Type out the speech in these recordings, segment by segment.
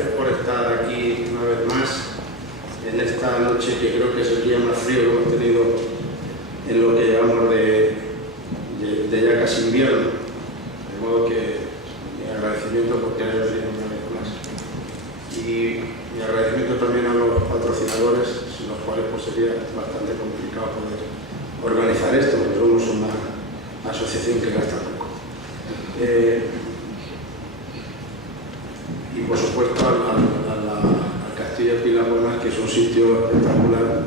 gracias por estar aquí una vez más en esta noche que creo que es el día más frío que hemos tenido en lo que llevamos de ya casi invierno. De modo que mi agradecimiento porque haya venido una vez más. Y mi agradecimiento también a los patrocinadores, sin los cuales pues sería bastante complicado poder organizar esto, porque somos una asociación que gasta poco. Y por supuesto al Castillo de Pilabuenas, que es un sitio espectacular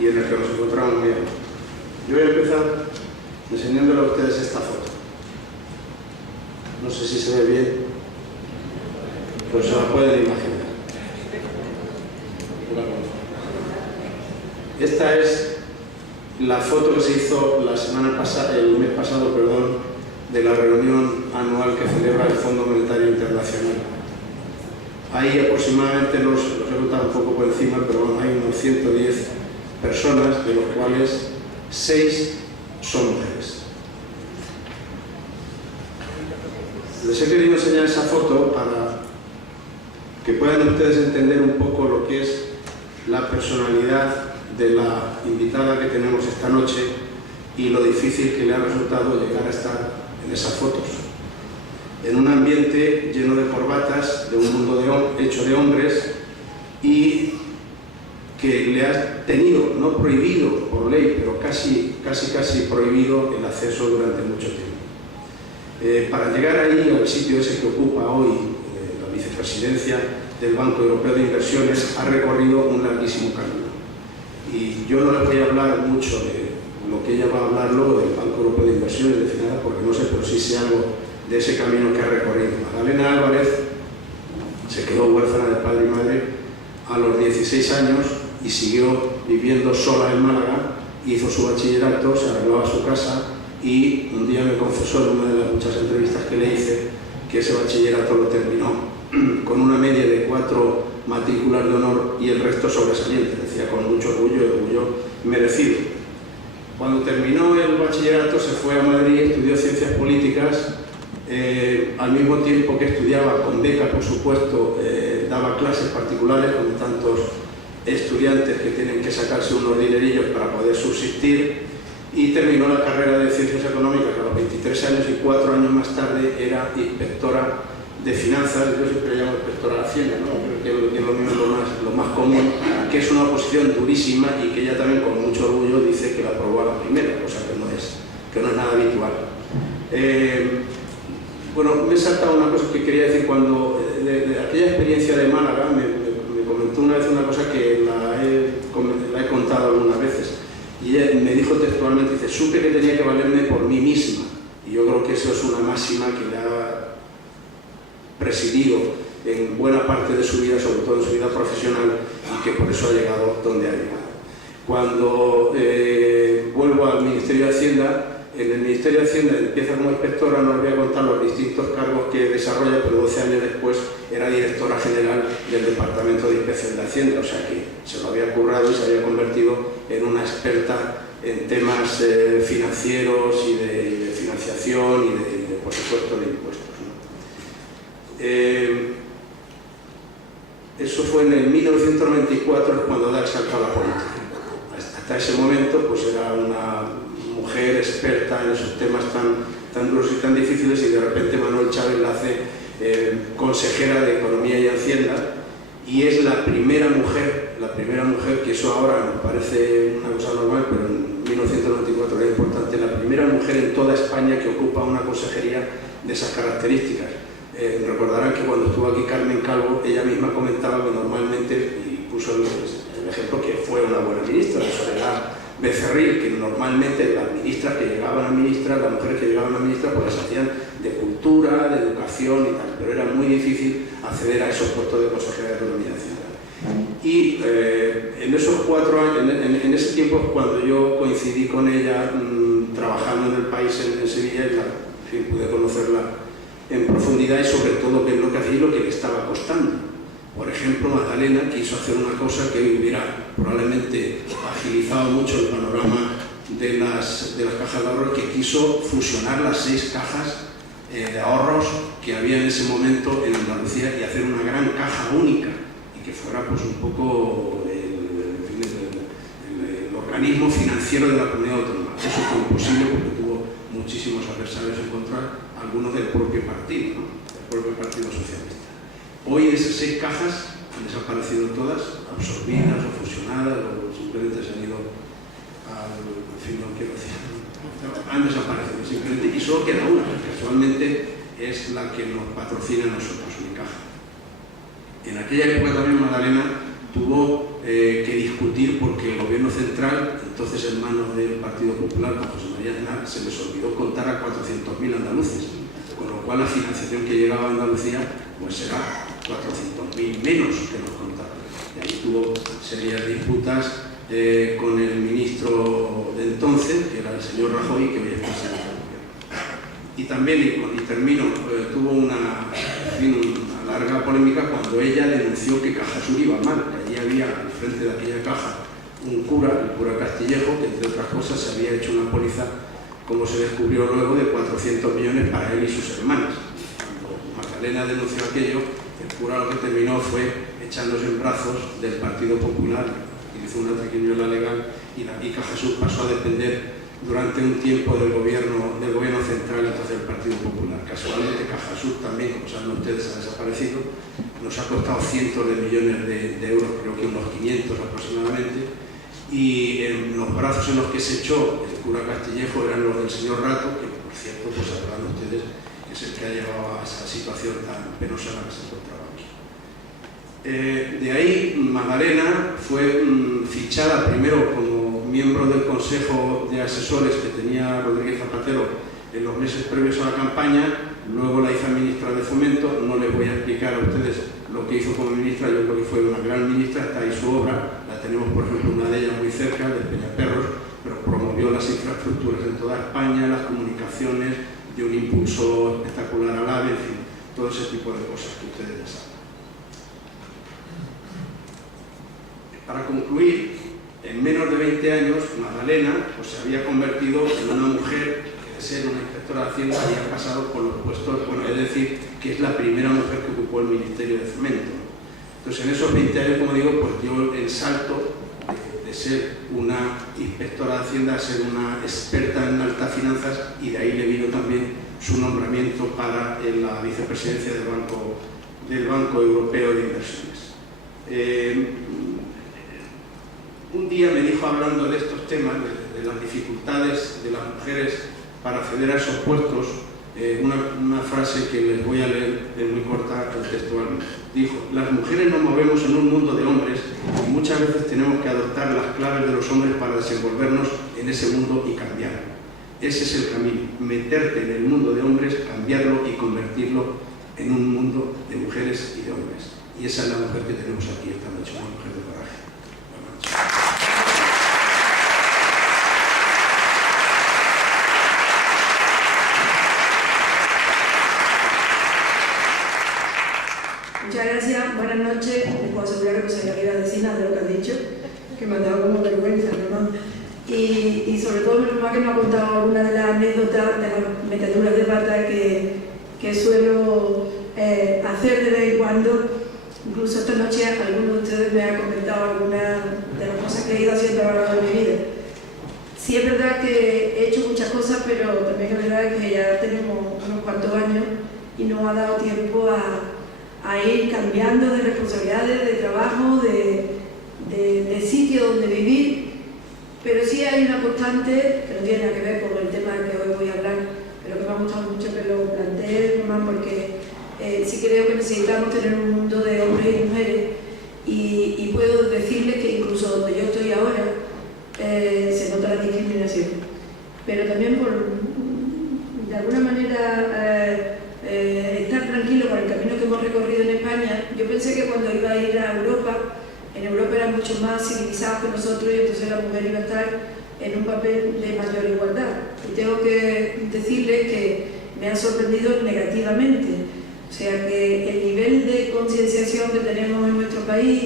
y en el que nos encontramos bien. Yo voy a empezar enseñándole a ustedes esta foto. No sé si se ve bien, pero se la pueden imaginar. Esta es la foto que se hizo el mes pasado, de la reunión anual que celebra el Fondo Monetario Internacional. Hay aproximadamente, los he contado un poco por encima, pero bueno, hay unos 110 personas, de los cuales 6 son mujeres. Les he querido enseñar esa foto para que puedan ustedes entender un poco lo que es la personalidad de la invitada que tenemos esta noche y lo difícil que le ha resultado llegar a estar en esas fotos. En un ambiente lleno de corbatas, de un mundo hecho de hombres y que le ha tenido, no prohibido por ley, pero casi prohibido el acceso durante mucho tiempo. Para llegar ahí, al sitio ese que ocupa hoy la vicepresidencia del Banco Europeo de Inversiones, ha recorrido un larguísimo camino. Y yo no le voy a hablar mucho de lo que ella va a hablar luego del Banco Europeo de Inversiones, de finanzas, porque no sé, pero sí sé algo de ese camino que ha recorrido. Magdalena Álvarez se quedó huérfana de padre y madre a los 16 años y siguió viviendo sola en Málaga, hizo su bachillerato, se arregló a su casa y un día me confesó en una de las muchas entrevistas que le hice que ese bachillerato lo terminó con una media de 4 matrículas de honor y el resto sobresaliente, decía con mucho orgullo merecido. Cuando terminó el bachillerato se fue a Madrid, estudió Ciencias Políticas, al mismo tiempo que estudiaba con beca, por supuesto, daba clases particulares como tantos estudiantes que tienen que sacarse unos dinerillos para poder subsistir, y terminó la carrera de Ciencias Económicas a los 23 años y 4 años más tarde era inspectora de finanzas. Yo siempre llamo inspectora de Hacienda, ¿no? Creo que es lo mismo, lo más común, que es una posición durísima y que ella también con mucho orgullo dice que la aprobó a la primera, cosa que no es nada habitual. Bueno, me he saltado una cosa que quería decir. Cuando de aquella experiencia de Málaga me comentó una vez una cosa que la he contado algunas veces, y ella me dijo textualmente, dice, supe que tenía que valerme por mí misma, y yo creo que eso es una máxima que le ha presidido en buena parte de su vida, sobre todo en su vida profesional, y que por eso ha llegado donde ha llegado. Cuando vuelvo al Ministerio de Hacienda, en el Ministerio de Hacienda empieza como inspectora, no les voy a contar los distintos cargos que desarrolla, pero 12 años después era directora general del Departamento de Inspección de Hacienda, o sea que se lo había currado y se había convertido en una experta en temas financieros y de financiación y de, por supuesto, de impuestos, ¿no? Eso fue en el 1994 cuando da el salto a la política. Hasta ese momento pues era una mujer experta en esos temas tan duros y tan difíciles, y de repente Manuel Chávez la hace consejera de Economía y Hacienda, y es la primera mujer, que eso ahora nos parece una cosa normal, pero en 1994 era importante, la primera mujer en toda España que ocupa una consejería de esas características. Recordarán que cuando estuvo aquí Carmen Calvo, ella misma comentaba que normalmente, y puso el ejemplo que fue una buena ministra, de Soledad Becerril, que normalmente las ministras que llegaban a ministras, las mujeres que llegaban a ministras, pues las hacían de cultura, de educación y tal, pero era muy difícil acceder a esos puestos de consejera de Economía y Hacienda. Y en esos 4 años, en ese tiempo, cuando yo coincidí con ella trabajando en El País en Sevilla, y en fin, pude conocerla en profundidad y sobre todo qué es lo que hacía y lo que le estaba costando. Por ejemplo, Magdalena quiso hacer una cosa que hubiera probablemente agilizado mucho el panorama de las cajas de ahorro, que quiso fusionar las 6 cajas de ahorros que había en ese momento en Andalucía y hacer una gran caja única y que fuera pues un poco el organismo financiero de la comunidad autónoma. Eso fue imposible porque tuvo muchísimos adversarios en contra, algunos del propio partido, ¿no? Del propio Partido Socialista. Hoy esas 6 cajas han desaparecido todas, absorbidas o fusionadas, o simplemente se han ido al fin, no quiero decir, han desaparecido simplemente, y solo queda una, que casualmente es la que nos patrocina a nosotros, Unicaja. En aquella época también Magdalena tuvo que discutir porque el gobierno central, entonces en manos del Partido Popular, con José María Aznar, se les olvidó contar a 400.000 andaluces, con lo cual la financiación que llegaba a Andalucía pues será 400.000 menos que nos contaron. Y ahí tuvo serias disputas con el ministro de entonces, que era el señor Rajoy, que hoy es presidente del gobierno. Y también, y termino, tuvo una larga polémica cuando ella denunció que Cajasur iba mal, que allí había al frente de aquella caja un cura, el cura Castillejo, que entre otras cosas se había hecho una póliza, como se descubrió luego, de 400 millones para él y sus hermanas. Cuando Magdalena denunció aquello, el cura lo que terminó fue echándose en brazos del Partido Popular, hizo una triquiñuela legal y Cajasur pasó a depender durante un tiempo del gobierno central, entonces del Partido Popular. Casualmente Cajasur también, como saben ustedes, ha desaparecido, nos ha costado cientos de millones de euros, creo que unos 500 aproximadamente, y en los brazos en los que se echó el cura Castillejo eran los del señor Rato, que por cierto, pues sabrán ustedes que es el que ha llevado a esa situación tan penosa en la que se encontraba aquí. De ahí Magdalena fue fichada primero como miembro del Consejo de Asesores que tenía Rodríguez Zapatero en los meses previos a la campaña, luego la hizo ministra de Fomento. No les voy a explicar a ustedes lo que hizo como ministra, yo creo que fue una gran ministra, está ahí su obra, la tenemos por ejemplo una de ellas muy cerca, de Peñaperros, pero promovió las infraestructuras en toda España, las comunicaciones, dio un impulso espectacular al AVE, en fin, todo ese tipo de cosas que ustedes ya saben. Para concluir, en menos de 20 años, Magdalena pues, se había convertido en una mujer que de ser una inspectora de Hacienda había pasado por los puestos, bueno, es decir, que es la primera mujer que ocupó el Ministerio de Fomento. Entonces, en esos 20 años, como digo, pues dio el salto de ser una inspectora de Hacienda a ser una experta en altas finanzas, y de ahí le vino también su nombramiento para la vicepresidencia del Banco Europeo de Inversiones. Un día me dijo, hablando de estos temas, de las dificultades de las mujeres para acceder a esos puestos, una frase que les voy a leer, es muy corta, textualmente. Dijo: las mujeres nos movemos en un mundo de hombres y muchas veces tenemos que adoptar las claves de los hombres para desenvolvernos en ese mundo y cambiarlo. Ese es el camino, meterte en el mundo de hombres, cambiarlo y convertirlo en un mundo de mujeres y de hombres. Y esa es la mujer que tenemos aquí esta noche, una mujer de coraje. Buenas noches. Muchas gracias, buenas noches. Les puedo asegurar que no soy la que iba a decir nada de lo que has dicho, que me ha dado como vergüenza, ¿no? Y sobre todo, menos mal que me ha contado alguna de las anécdotas, de las metaduras de pata que suelo hacer de vez en cuando. Incluso esta noche algunos de ustedes me han comentado algunas de las cosas que he ido haciendo a lo largo de mi vida. Sí es verdad que he hecho muchas cosas, pero también es verdad que ya tenemos unos cuantos años y no ha dado tiempo a ir cambiando de responsabilidades, de trabajo, de sitio donde vivir, pero sí hay una constante que no tiene nada que ver con el tema que hoy voy a hablar, pero que me ha gustado mucho que lo planteé, nomás porque sí creo que necesitamos tener un mundo de hombres y mujeres, y puedo decirles que incluso donde yo estoy ahora se nota la discriminación, pero también por, de alguna manera, estar tranquilo con el camino que hemos recorrido en España. Yo pensé que cuando iba a ir a Europa, en Europa eran mucho más civilizados que nosotros, y entonces la mujer iba a estar en un papel de mayor igualdad. Y tengo que decirles que me ha sorprendido negativamente. O sea que el nivel de concienciación que tenemos en nuestro país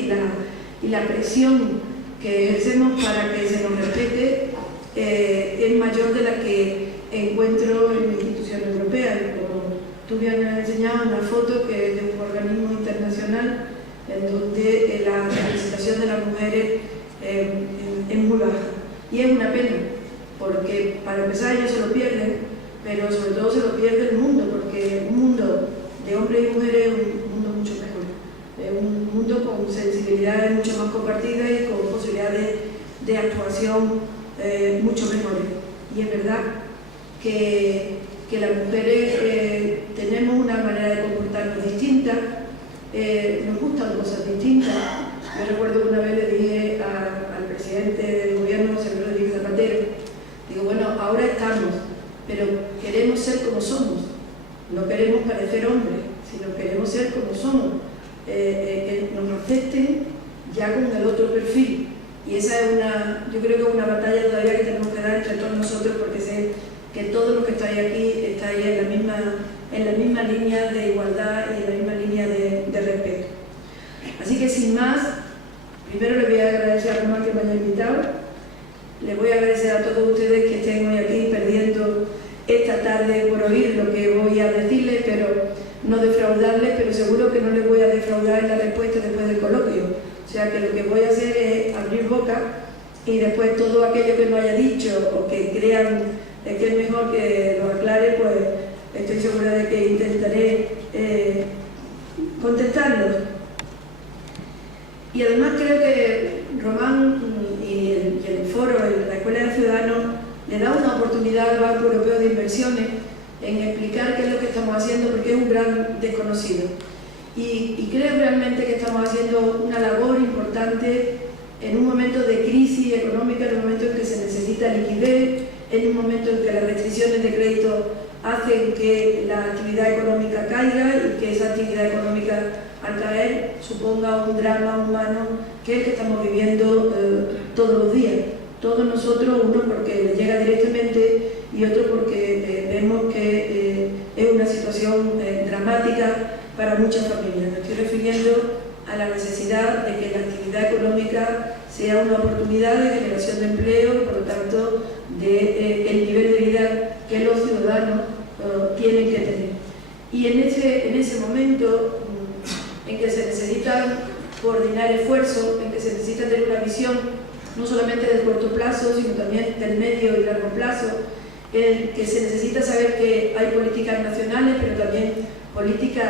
y la presión que ejercemos para que se nos respete es mayor de la que encuentro en instituciones europeas. tú me has enseñado una foto que es de un organismo internacional en donde la representación de las mujeres es muy baja. Y es una pena, porque para empezar ellos se lo pierden, pero sobre todo se lo pierde el mundo, porque un mundo de hombres y mujeres es un mundo mucho mejor. Es un mundo con sensibilidades mucho más compartidas y con posibilidades de actuación mucho mejores. Y es verdad que las mujeres tenemos una manera de comportarnos distinta, nos gustan cosas distintas. Yo recuerdo que una vez le dije al presidente del gobierno, José Rodríguez Zapatero, digo, bueno, ahora estamos, pero queremos ser como somos, no queremos parecer hombres, sino queremos ser como somos, que nos acepten ya con el otro perfil. Y esa es yo creo que es una batalla todavía que tenemos que dar entre todos nosotros, porque sé que todos los que estáis aquí estáis en la misma línea de igualdad y en la misma línea de respeto. Así que sin más, primero le voy a agradecer a Román que me haya invitado, le voy a agradecer a todos ustedes que estén hoy aquí perdiendo esta tarde por oír lo que voy a decirles, pero no defraudarles, pero seguro que no les voy a defraudar en la respuesta después del coloquio. O sea que lo que voy a hacer es abrir boca y después todo aquello que no haya dicho o que crean que es mejor que lo aclare, pues estoy segura de que intentaré contestarlos. Y además creo que Román y el foro, la Escuela de Ciudadanos, le da una oportunidad al Banco Europeo de Inversiones en explicar qué es lo que estamos haciendo, porque es un gran desconocido. Y creo realmente que estamos haciendo una labor importante en un momento de crisis económica, en un momento en que se necesita liquidez, en un momento en que las restricciones de crédito hacen que la actividad económica caiga y que esa actividad económica al caer suponga un drama humano que es el que estamos viviendo todos los días. Todos nosotros, uno porque le llega directamente y otro porque vemos que es una situación dramática para muchas familias. Me estoy refiriendo a la necesidad de que la actividad económica sea una oportunidad de generación de empleo y por lo tanto el nivel de vida que los ciudadanos tienen que tener. Y en ese momento en que se necesita coordinar esfuerzos, en que se necesita tener una visión no solamente del corto plazo, sino también del medio y largo plazo, en que se necesita saber que hay políticas nacionales, pero también políticas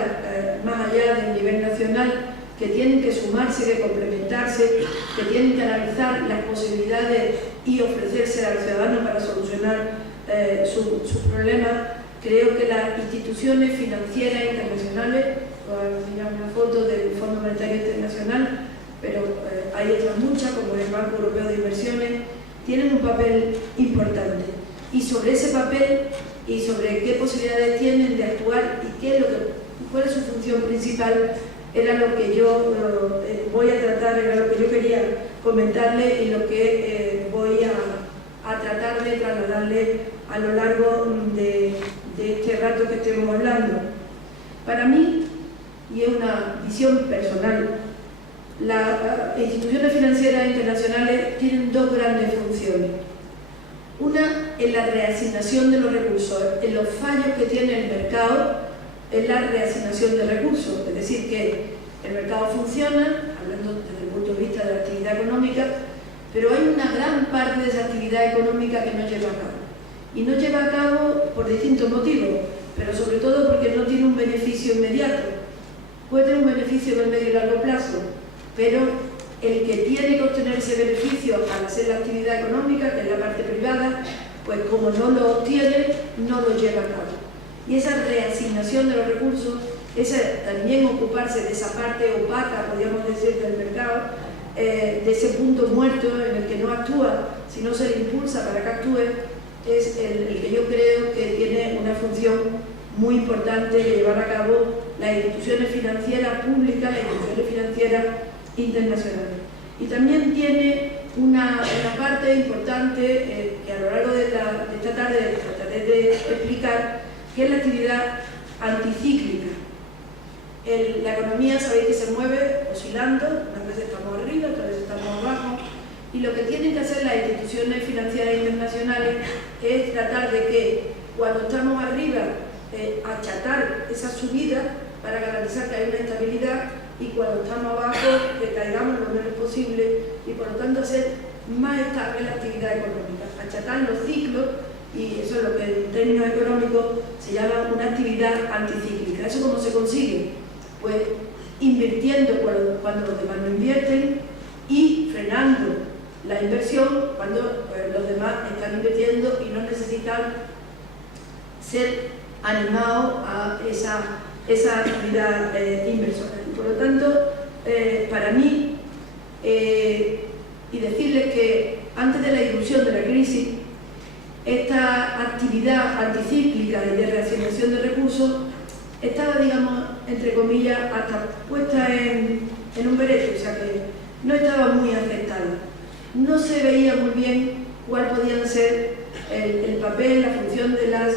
más allá del nivel nacional, que tienen que sumarse, que complementarse, que tienen que analizar las posibilidades y ofrecerse al ciudadano para solucionar sus problemas. Creo que las instituciones financieras internacionales, enseñar una foto del Fondo Monetario Internacional, pero hay otras muchas, como el Banco Europeo de Inversiones, tienen un papel importante. Y sobre ese papel y sobre qué posibilidades tienen de actuar y cuál es su función principal, era lo que yo voy a tratar, era lo que yo quería comentarle y lo que voy a tratar de trasladarle a lo largo de este rato que estemos hablando. Para mí, y es una visión personal, las instituciones financieras internacionales tienen dos grandes funciones. Una en la reasignación de los recursos, en los fallos que tiene el mercado en la reasignación de recursos. Es decir, que el mercado funciona, hablando desde el punto de vista de la actividad económica, pero hay una gran parte de esa actividad económica que no lleva a cabo. Y no lleva a cabo por distintos motivos, pero sobre todo porque no tiene un beneficio inmediato. Puede tener un beneficio en el medio y largo plazo, pero el que tiene que obtener ese beneficio al hacer la actividad económica, que es la parte privada, pues como no lo obtiene, no lo lleva a cabo. Y esa reasignación de los recursos, también ocuparse de esa parte opaca, podríamos decir, del mercado, de ese punto muerto en el que no actúa, sino se le impulsa para que actúe, es el que yo creo que tiene una función muy importante de llevar a cabo las instituciones financieras públicas, las instituciones financieras internacionales. Y también tiene una parte importante que a lo largo de esta tarde trataré de explicar, que es la actividad anticíclica. La economía, sabéis que se mueve oscilando, unas veces estamos arriba, otras veces estamos abajo, y lo que tienen que hacer las instituciones financieras internacionales es tratar de que cuando estamos arriba achatar esa subida para garantizar que hay una estabilidad y cuando estamos abajo que caigamos lo menos posible y por lo tanto hacer más estable la actividad económica, achatar los ciclos, y eso es lo que en términos económicos se llama una actividad anticíclica. ¿Eso cómo se consigue? Pues invirtiendo cuando los demás no invierten y frenando la inversión cuando los demás están invirtiendo y no necesitan ser animados a esa actividad inversora. Por lo tanto, para mí, y decirles que antes de la irrupción de la crisis, esta actividad anticíclica y de reasignación de recursos estaba, digamos, entre comillas, hasta puesta en un verete, o sea que no estaba muy aceptada. No se veía muy bien cuál podía ser el papel, la función de las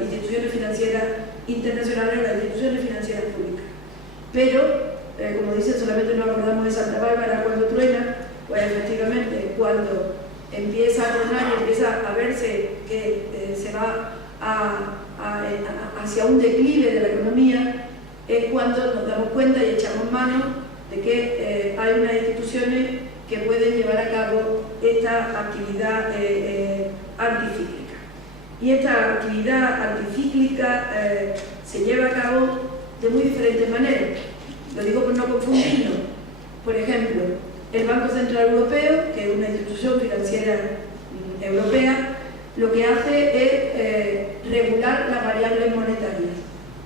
instituciones financieras internacionales o las instituciones financieras públicas. Pero, como dicen, solamente nos acordamos de Santa Bárbara cuando truena, pues efectivamente cuando empieza a tronar y empieza a verse que se va hacia un declive de la economía, es cuando nos damos cuenta y echamos mano de que hay unas instituciones que pueden llevar a cabo esta actividad anticíclica. Y esta actividad anticíclica se lleva a cabo de muy diferentes maneras. Lo digo por no confundirnos. Por ejemplo, el Banco Central Europeo, que es una institución financiera europea, lo que hace es regular las variables monetarias.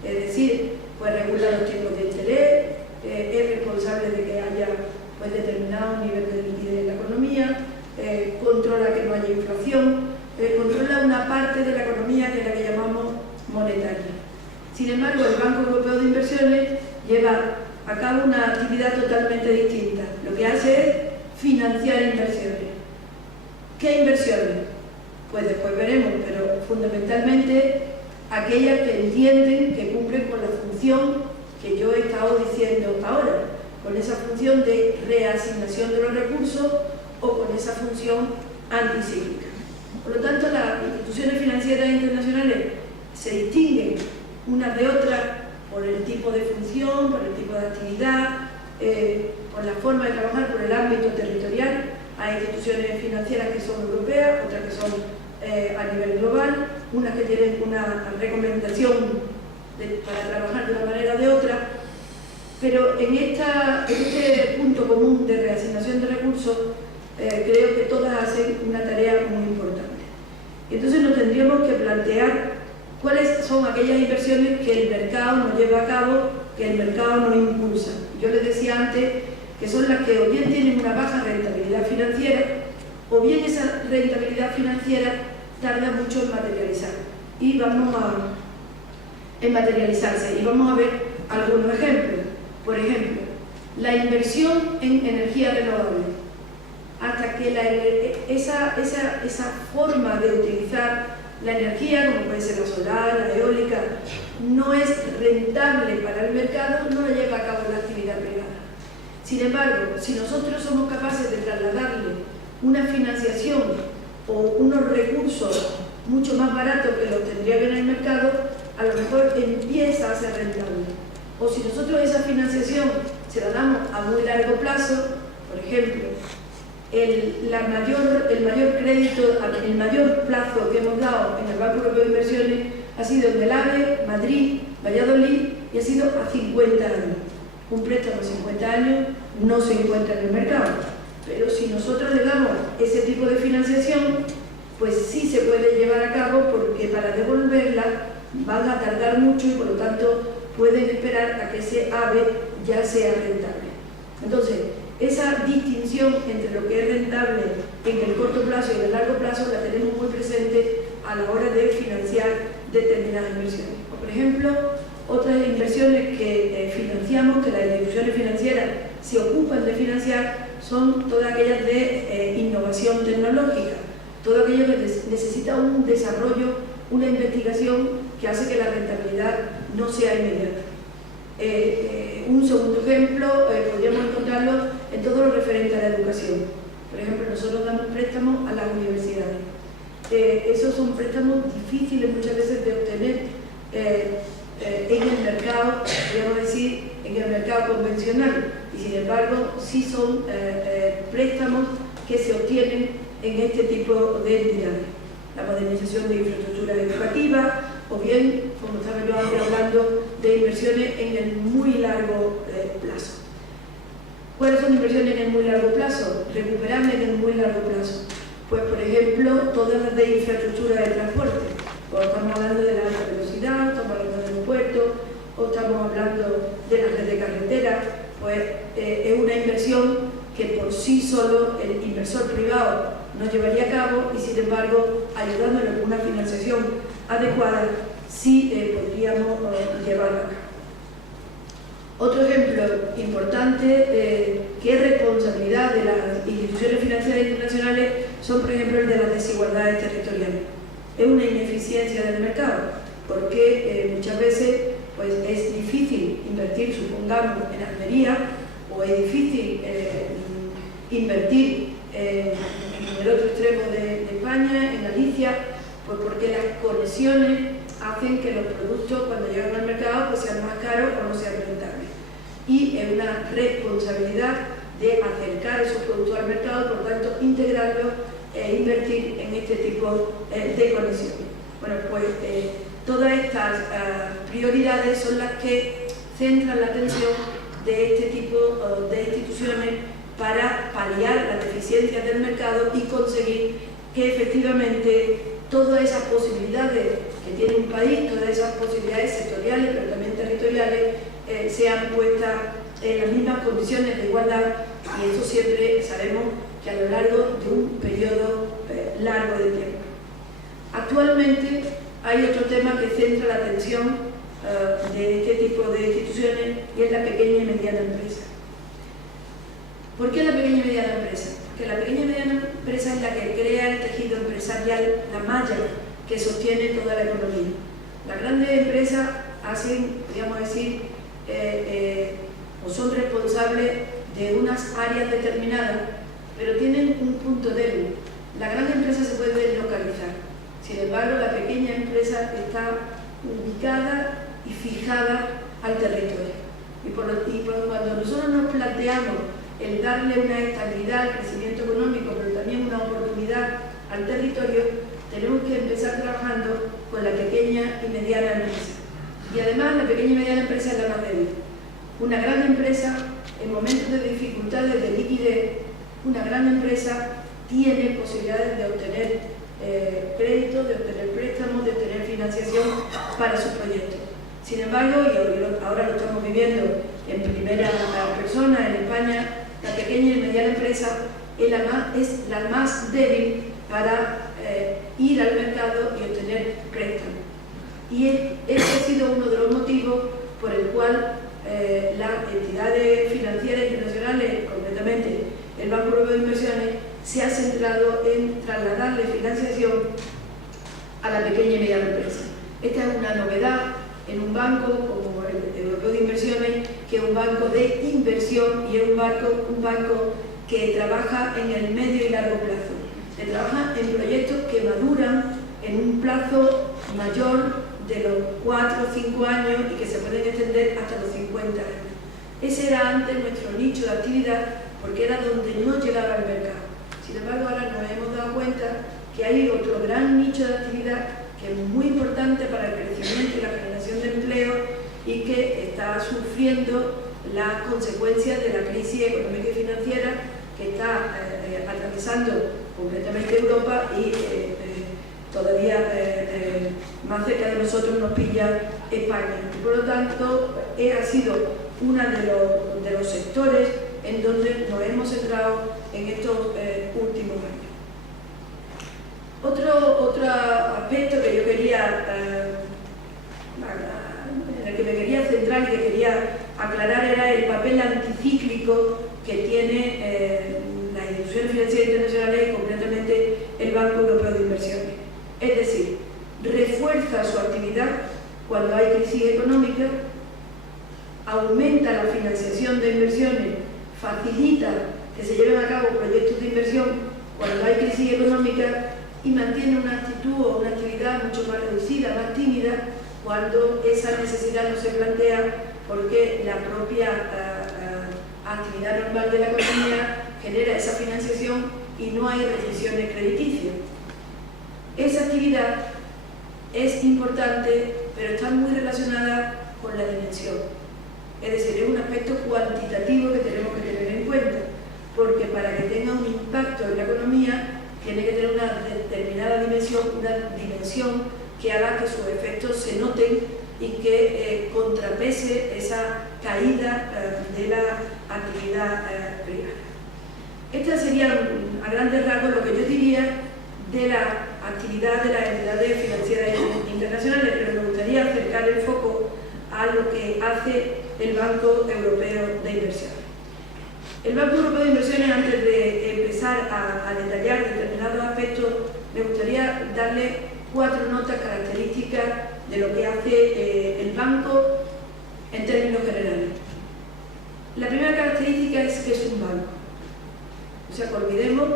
Es decir, pues regular los tipos de interés, es responsable de que haya pues, determinado nivel de liquidez en la economía, controla que no haya inflación, controla una parte de la economía que es la que llamamos monetaria. Sin embargo, el Banco Europeo de Inversiones lleva a cabo una actividad totalmente distinta. Lo que hace es financiar inversiones. ¿Qué inversiones? Pues después veremos, pero fundamentalmente aquellas que entienden que cumplen con la función que yo he estado diciendo ahora, con esa función de reasignación de los recursos o con esa función anticíclica. Por lo tanto, las instituciones financieras internacionales se distinguen unas de otras por el tipo de función, por el tipo de actividad, por la forma de trabajar, por el ámbito territorial. Hay instituciones financieras que son europeas, otras que son a nivel global, unas que tienen una recomendación para trabajar de una manera o de otra, pero en este punto común de reasignación de recursos creo que todas hacen una tarea muy importante. Entonces nos tendríamos que plantear cuáles son aquellas inversiones que el mercado no lleva a cabo, que el mercado no impulsa. Yo les decía antes que son las que o bien tienen una baja rentabilidad financiera o bien esa rentabilidad financiera tarda mucho en materializarse. Y vamos a ver algunos ejemplos. Por ejemplo, la inversión en energía renovable. Hasta que esa forma de utilizar la energía, como puede ser la solar, la eólica, no es rentable para el mercado, no la lleva a cabo la actividad privada. Sin embargo, si nosotros somos capaces de trasladarle una financiación o unos recursos mucho más baratos que los tendría que en el mercado, a lo mejor empieza a ser rentable. O si nosotros esa financiación se la damos a muy largo plazo, por ejemplo, el mayor crédito, el mayor plazo que hemos dado en el Banco Europeo de Inversiones ha sido en el AVE, Madrid, Valladolid, y ha sido a 50 años. Un préstamo a 50 años no se encuentra en el mercado, pero si nosotros le damos ese tipo de financiación, pues sí se puede llevar a cabo, porque para devolverla van a tardar mucho y por lo tanto pueden esperar a que ese AVE ya sea rentable. Entonces, esa distinción entre lo que es rentable en el corto plazo y en el largo plazo la tenemos muy presente a la hora de financiar determinadas inversiones. O, por ejemplo, otras inversiones que financiamos, que las instituciones financieras se ocupan de financiar, son todas aquellas de innovación tecnológica, todo aquello que necesita un desarrollo, una investigación que hace que la rentabilidad no sea inmediata. Un segundo ejemplo podríamos encontrarlo en todo lo referente a la educación. Por ejemplo, nosotros damos préstamos a las universidades. Esos son préstamos difíciles muchas veces de obtener en el mercado, podríamos decir, en el mercado convencional, y sin embargo sí son préstamos que se obtienen en este tipo de entidades. La modernización de infraestructuras educativas, o bien, como estaba yo antes hablando, de inversiones en el muy largo plazo. ¿Cuáles son inversiones en el muy largo plazo? Recuperables en el muy largo plazo. Pues, por ejemplo, todas las de infraestructura de transporte. Pues estamos hablando de la alta velocidad, estamos hablando de aeropuertos, o estamos hablando de la red de carreteras, pues es una inversión que por sí solo el inversor privado no llevaría a cabo y, sin embargo, ayudándole con una financiación adecuada, sí podríamos llevarla a cabo. Otro ejemplo importante que es responsabilidad de las instituciones financieras internacionales son, por ejemplo, el de las desigualdades territoriales. Es una ineficiencia del mercado, porque muchas veces pues, es difícil invertir, supongamos, en Almería, o es difícil invertir en el otro extremo de España, en Galicia, pues porque las conexiones hacen que los productos cuando llegan al mercado pues sean más caros o no sean rentables. Y es una responsabilidad de acercar esos productos al mercado, por tanto integrarlos e invertir en este tipo de conexiones. Bueno, pues todas estas prioridades son las que centran la atención de este tipo de instituciones para paliar las deficiencias del mercado y conseguir que efectivamente todas esas posibilidades que tiene un país, todas esas posibilidades sectoriales, pero también territoriales, sean puestas en las mismas condiciones de igualdad, y eso siempre sabemos que a lo largo de un periodo largo de tiempo. Actualmente hay otro tema que centra la atención de este tipo de instituciones, y es la pequeña y mediana empresa. ¿Por qué la pequeña y mediana empresa? Porque la pequeña y mediana empresa es la que crea el tejido empresarial, la malla que sostiene toda la economía. Las grandes empresas hacen, podríamos decir, o son responsables de unas áreas determinadas, pero tienen un punto débil. La gran empresa se puede deslocalizar, sin embargo la pequeña empresa está ubicada y fijada al territorio. Y cuando nosotros nos planteamos el darle una estabilidad al crecimiento económico, pero también una oportunidad al territorio, tenemos que empezar trabajando con la pequeña y mediana empresa. Y además la pequeña y mediana empresa es la más débil. Una gran empresa, en momentos de dificultades de liquidez, una gran empresa tiene posibilidades de obtener créditos, de obtener préstamos, de obtener financiación para sus proyectos. Sin embargo, y ahora lo estamos viviendo en primera persona en España, la pequeña y mediana empresa es la más débil para ir al mercado y obtener préstamos. Y ese ha sido uno de los motivos por el cual las entidades financieras internacionales, concretamente el Banco Europeo de Inversiones, se ha centrado en trasladarle financiación a la pequeña y mediana empresa. Esta es una novedad en un banco como el Europeo de Inversiones, que es un banco de inversión y es un banco que trabaja en el medio y largo plazo, que trabaja en proyectos que maduran en un plazo mayor de los 4 o 5 años y que se pueden extender hasta los 50 años. Ese era antes nuestro nicho de actividad, porque era donde no llegaba al mercado. Sin embargo, ahora nos hemos dado cuenta que hay otro gran nicho de actividad que es muy importante para el crecimiento y la generación de empleo y que está sufriendo las consecuencias de la crisis económica y financiera que está atravesando completamente Europa y todavía más cerca de nosotros nos pilla España. Y por lo tanto, ha sido uno de los sectores en donde nos hemos centrado en estos últimos años. Otro aspecto que yo quería, en el que me quería centrar y que quería aclarar era el papel anticíclico que tiene las instituciones financieras internacionales y concretamente el Banco Europeo de Inversiones. Es decir, refuerza su actividad cuando hay crisis económica, aumenta la financiación de inversiones, facilita que se lleven a cabo proyectos de inversión cuando hay crisis económica y mantiene una actitud o una actividad mucho más reducida, más tímida, cuando esa necesidad no se plantea porque la propia actividad normal de la economía genera esa financiación y no hay restricciones crediticias. Esa actividad es importante, pero está muy relacionada con la dimensión. Es decir, es un aspecto cuantitativo que tenemos que tener en cuenta, porque para que tenga un impacto en la economía tiene que tener una determinada dimensión, que haga que sus efectos se noten y que contrapese esa caída de la actividad privada. Esta sería a grandes rasgos lo que yo diría de la actividad de las entidades financieras internacionales, pero me gustaría acercar el foco a lo que hace el Banco Europeo de Inversiones. El Banco Europeo de Inversiones, antes de empezar a detallar determinados aspectos, me gustaría darle 4 notas características de lo que hace el banco en términos generales. La primera característica es que es un banco. O sea, que olvidemos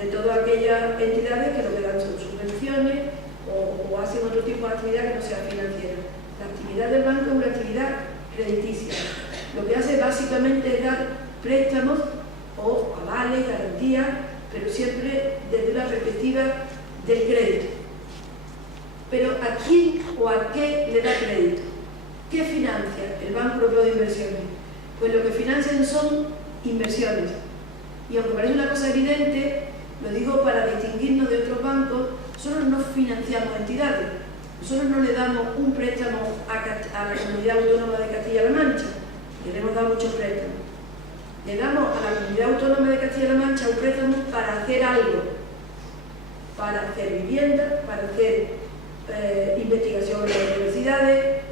de todas aquellas entidades que lo que dan son subvenciones o hacen otro tipo de actividad que no sea financiera. La actividad del banco es una actividad crediticia. Lo que hace básicamente es dar préstamos o avales, garantías, pero siempre desde la perspectiva del crédito. Pero ¿a quién o a qué le da crédito? ¿Qué financia el Banco Europeo de Inversiones? Pues lo que financian son inversiones. Y aunque parece una cosa evidente, lo digo para distinguirnos de otros bancos, nosotros no financiamos entidades. Nosotros no le damos un préstamo a la Comunidad Autónoma de Castilla-La Mancha, le hemos dado muchos préstamos. Le damos a la Comunidad Autónoma de Castilla-La Mancha un préstamo para hacer algo, para hacer vivienda, para hacer investigación en las universidades,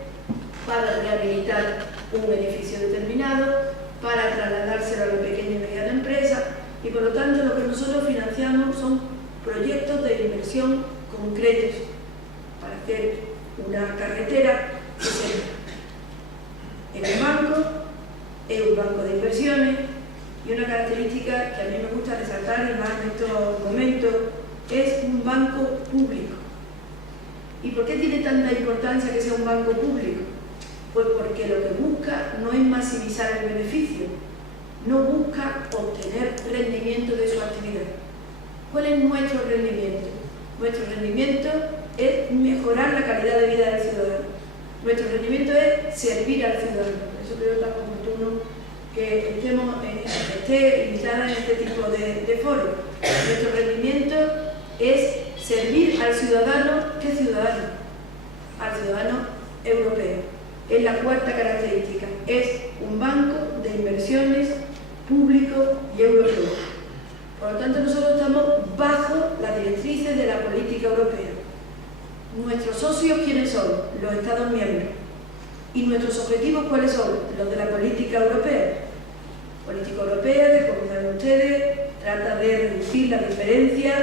para rehabilitar un edificio determinado, para trasladárselo a la pequeña y mediana empresa, y por lo tanto lo que nosotros financiamos son proyectos de inversión concretos para hacer una carretera, etc. Es un banco de inversiones, y una característica que a mí me gusta resaltar y más en estos momentos es un banco público. ¿Y por qué tiene tanta importancia que sea un banco público? Pues porque lo que busca no es maximizar el beneficio, no busca obtener rendimiento de su actividad. ¿Cuál es nuestro rendimiento? Nuestro rendimiento es mejorar la calidad de vida del ciudadano. Nuestro rendimiento es servir al ciudadano. Por eso creo que es oportuno que esté invitada en este tipo de foros. Nuestro rendimiento es servir al ciudadano. ¿Qué ciudadano? Al ciudadano europeo. Es la cuarta característica. Es un banco de inversiones público y europeo. Por lo tanto, nosotros estamos bajo las directrices de la política europea. ¿Nuestros socios quiénes son? Los Estados miembros. ¿Y nuestros objetivos cuáles son? Los de la política europea. La política europea, que como saben ustedes, trata de reducir la diferencia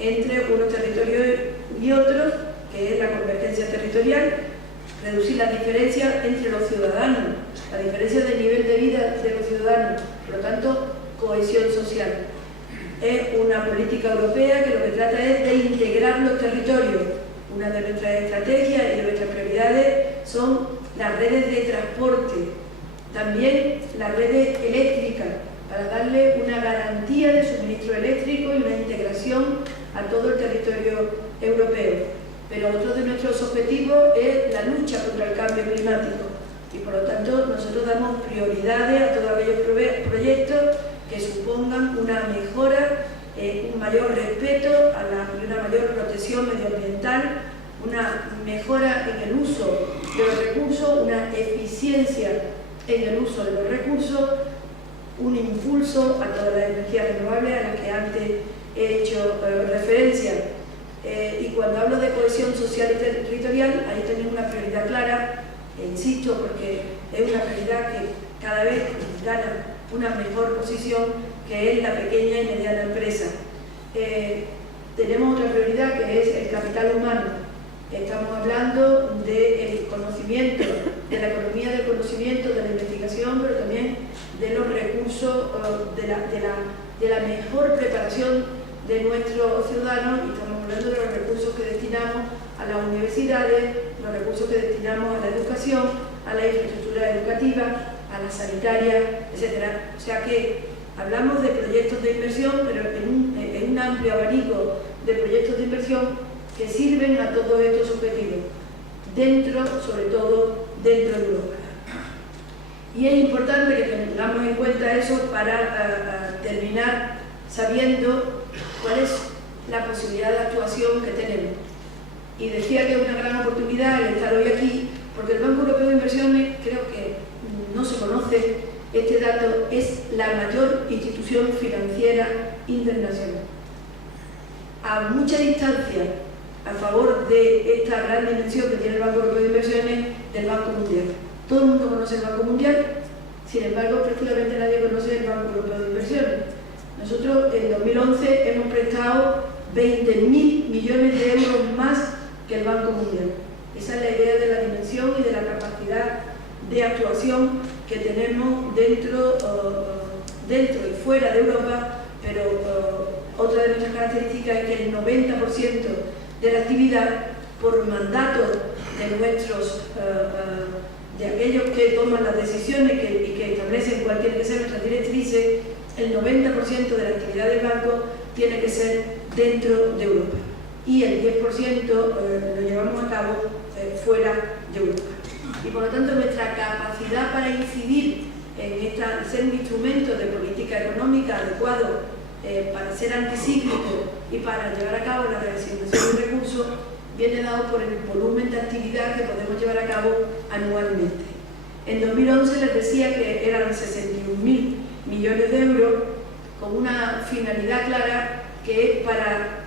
entre unos territorios y otros, que es la convergencia territorial, reducir las diferencias entre los ciudadanos, la diferencia de nivel de vida de los ciudadanos, por lo tanto, cohesión social. Es una política europea que lo que trata es de integrar los territorios. Una de nuestras estrategias y de nuestras prioridades son las redes de transporte, también las redes eléctricas, para darle una garantía de suministro eléctrico y una integración a todo el territorio europeo. Pero otro de nuestros objetivos es la lucha contra el cambio climático y por lo tanto nosotros damos prioridades a todos aquellos proyectos que supongan una mejora, un mayor respeto y una mayor protección medioambiental, una mejora en el uso de los recursos, una eficiencia en el uso de los recursos, un impulso a todas las energías renovables a las que antes he hecho referencia. Y cuando hablo de cohesión social y territorial, ahí tenemos una prioridad clara, insisto, porque es una prioridad que cada vez gana una mejor posición, que es la pequeña y mediana empresa. Tenemos otra prioridad que es el capital humano. Estamos hablando del conocimiento, de la economía del conocimiento, de la investigación, pero también de los recursos, de la mejor preparación de nuestros ciudadanos, y estamos hablando de los recursos que destinamos a las universidades, los recursos que destinamos a la educación, a la infraestructura educativa, a la sanitaria, etc. O sea que hablamos de proyectos de inversión, pero en un amplio abanico de proyectos de inversión que sirven a todos estos objetivos, sobre todo dentro de Europa. Y es importante que tengamos en cuenta eso para terminar sabiendo cuál es la posibilidad de actuación que tenemos. Y decía que es una gran oportunidad el estar hoy aquí, porque el Banco Europeo de Inversiones, creo que no se conoce este dato, es la mayor institución financiera internacional. A mucha distancia, a favor de esta gran dimensión que tiene el Banco Europeo de Inversiones, del Banco Mundial. Todo el mundo conoce el Banco Mundial, sin embargo, prácticamente nadie conoce el Banco Europeo de Inversiones. Nosotros en 2011 hemos prestado 20.000 millones de euros más que el Banco Mundial. Esa es la idea de la dimensión y de la capacidad de actuación que tenemos dentro y fuera de Europa, pero otra de nuestras características es que el 90% de la actividad, por mandato de aquellos que toman las decisiones y que establecen cualquier que sea nuestras directrices, el 90% de la actividad del banco tiene que ser dentro de Europa y el 10% lo llevamos a cabo fuera de Europa. Y por lo tanto nuestra capacidad para incidir en ser un instrumento de política económica adecuado para ser anticíclico y para llevar a cabo la reasignación de recursos viene dado por el volumen de actividad que podemos llevar a cabo anualmente. En 2011 les decía que eran 61.000 millones de euros con una finalidad clara que es para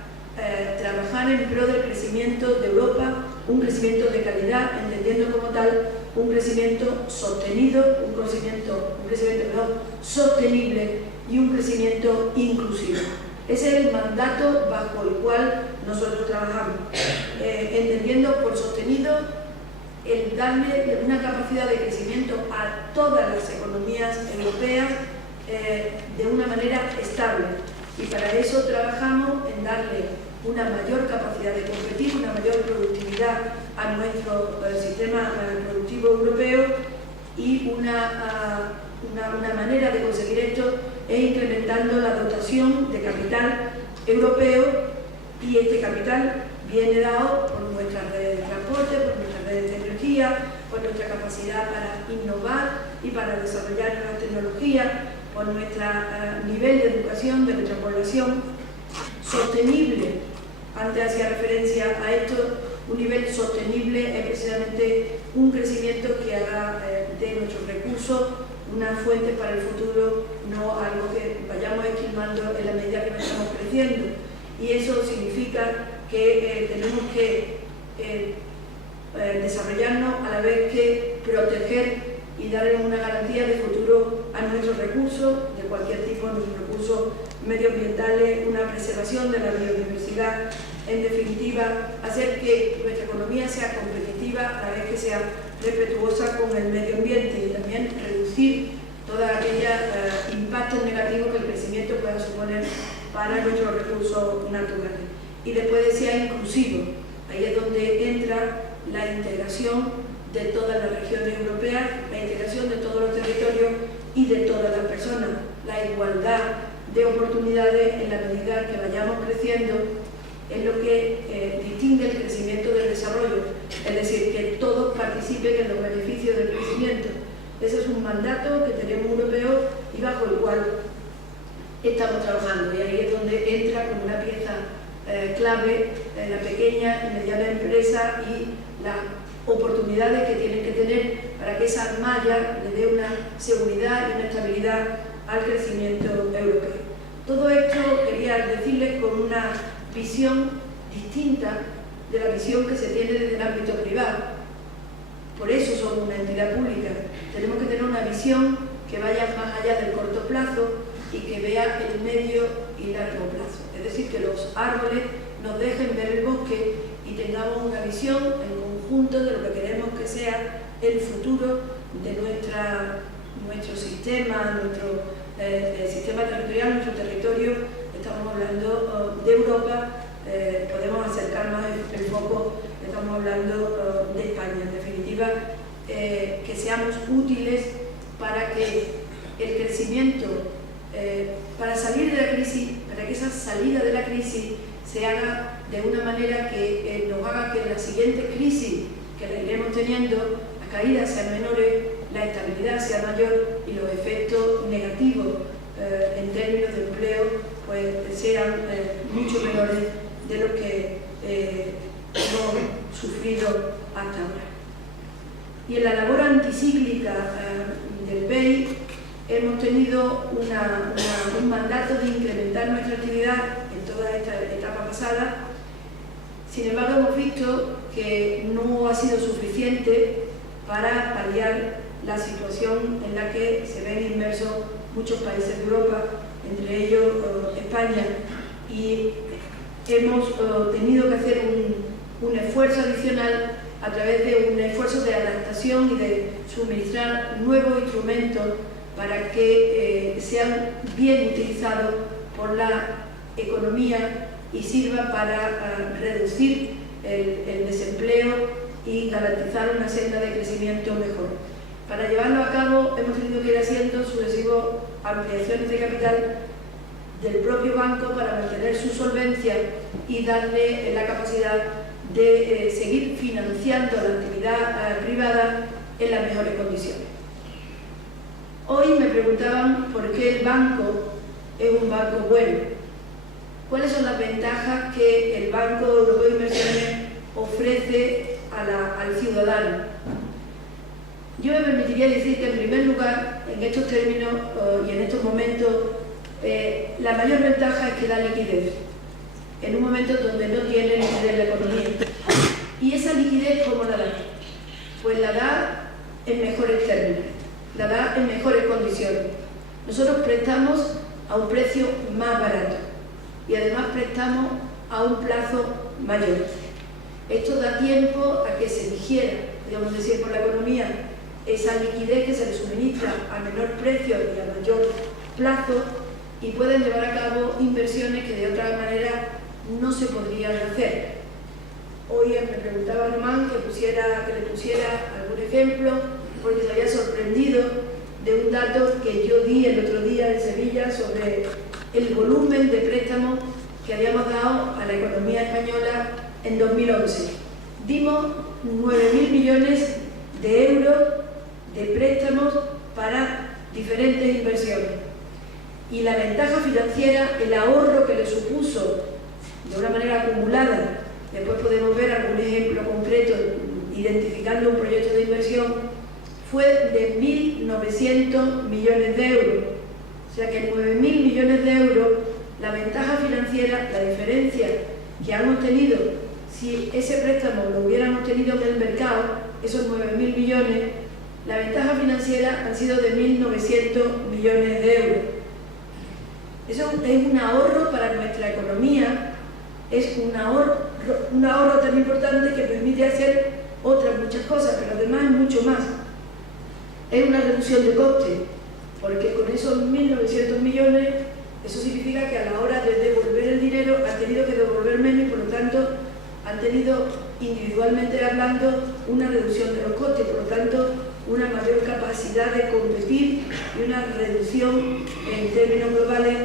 trabajar en pro del crecimiento de Europa, un crecimiento de calidad, entendiendo como tal un crecimiento sostenido, un crecimiento sostenible y un crecimiento inclusivo. Ese es el mandato bajo el cual nosotros trabajamos, entendiendo por sostenido el darle una capacidad de crecimiento a todas las economías europeas de una manera estable. Y para eso trabajamos en darle una mayor capacidad de competir, una mayor productividad a nuestro sistema productivo europeo, y una manera de conseguir esto es incrementando la dotación de capital europeo, y este capital viene dado por nuestras redes de transporte, por nuestras redes de energía, por nuestra capacidad para innovar y para desarrollar nuevas tecnologías, por nuestro nivel de educación de nuestra población sostenible. Antes hacía referencia a esto, un nivel sostenible es precisamente un crecimiento que haga de nuestros recursos una fuente para el futuro, no algo que vayamos esquilmando en la medida que nos estamos creciendo. Y eso significa que tenemos que desarrollarnos a la vez que proteger y darle una garantía de futuro a nuestros recursos de cualquier tipo, nuestros recursos medioambientales, una preservación de la biodiversidad, en definitiva, hacer que nuestra economía sea competitiva a la vez que sea respetuosa con el medio ambiente, y también reducir todos aquellos impactos negativos que el crecimiento pueda suponer para nuestros recursos naturales. Y después decía inclusivo, ahí es donde entra la integración de todas las regiones europeas, la integración de todos los territorios y de todas las personas, la igualdad de oportunidades en la medida que vayamos creciendo, es lo que distingue el crecimiento del desarrollo, es decir, que todos participen en los beneficios del crecimiento. Ese es un mandato que tenemos europeo y bajo el cual estamos trabajando, y ahí es donde entra como una pieza clave la pequeña y mediana empresa y las oportunidades que tienen que tener para que esa malla le dé una seguridad y una estabilidad al crecimiento europeo. Todo esto quería decirles con una visión distinta de la visión que se tiene desde el ámbito privado. Por eso somos una entidad pública. Tenemos que tener una visión que vaya más allá del corto plazo y que vea el medio y largo plazo. Es decir, que los árboles nos dejen ver el bosque y tengamos una visión en conjunto de lo que queremos que sea el futuro de nuestro sistema, nuestro sistema territorial, nuestro territorio, estamos hablando de Europa, podemos acercar más el foco, estamos hablando de España. En definitiva, que seamos útiles para que el crecimiento, para salir de la crisis, para que esa salida de la crisis se haga de una manera que nos haga que la siguiente crisis que la iremos teniendo, las caídas sean menores, la estabilidad sea mayor y los efectos negativos en términos de empleo pues sean mucho menores de lo que hemos sufrido hasta ahora. Y en la labor anticíclica del BEI hemos tenido un mandato de incrementar nuestra actividad en toda esta etapa pasada. Sin embargo, hemos visto que no ha sido suficiente para paliar la situación en la que se ven inmersos muchos países de Europa, entre ellos España, y hemos tenido que hacer un esfuerzo adicional a través de un esfuerzo de adaptación y de suministrar nuevos instrumentos para que sean bien utilizados por la economía y sirva para reducir el desempleo y garantizar una senda de crecimiento mejor. Para llevarlo a cabo hemos tenido que ir haciendo sucesivas ampliaciones de capital del propio banco para mantener su solvencia y darle la capacidad de seguir financiando la actividad privada en las mejores condiciones. Hoy me preguntaban por qué el banco es un banco bueno. ¿Cuáles son las ventajas que el Banco Europeo de Inversiones ofrece al ciudadano? Yo me permitiría decir que, en primer lugar, en estos términos y en estos momentos, la mayor ventaja es que da liquidez, en un momento donde no tiene liquidez la economía. ¿Y esa liquidez cómo la da? Pues la da en mejores términos, la da en mejores condiciones. Nosotros prestamos a un precio más barato y además prestamos a un plazo mayor. Esto da tiempo a que se digiera, digamos decir, por la economía, esa liquidez que se le suministra a menor precio y a mayor plazo, y pueden llevar a cabo inversiones que de otra manera no se podrían hacer. Hoy me preguntaba Román que le pusiera algún ejemplo, porque se había sorprendido de un dato que yo di el otro día en Sevilla sobre el volumen de préstamos que habíamos dado a la economía española en 2011. Dimos 9.000 millones de euros de préstamos para diferentes inversiones. Y la ventaja financiera, el ahorro que le supuso de una manera acumulada, después podemos ver algún ejemplo concreto identificando un proyecto de inversión, fue de 1.900 millones de euros. O sea que 9.000 millones de euros, la ventaja financiera, la diferencia que han obtenido, si ese préstamo lo hubieran obtenido en el mercado, esos 9.000 millones, la ventaja financiera han sido de 1.900 millones de euros. Eso es un ahorro para nuestra economía, es un ahorro tan importante que permite hacer otras muchas cosas, pero además es mucho más. Es una reducción de coste, porque con esos 1.900 millones, eso significa que a la hora de devolver el dinero han tenido que devolver menos y por lo tanto han tenido, individualmente hablando, una reducción de los costes, por lo tanto una mayor capacidad de competir y una reducción en términos globales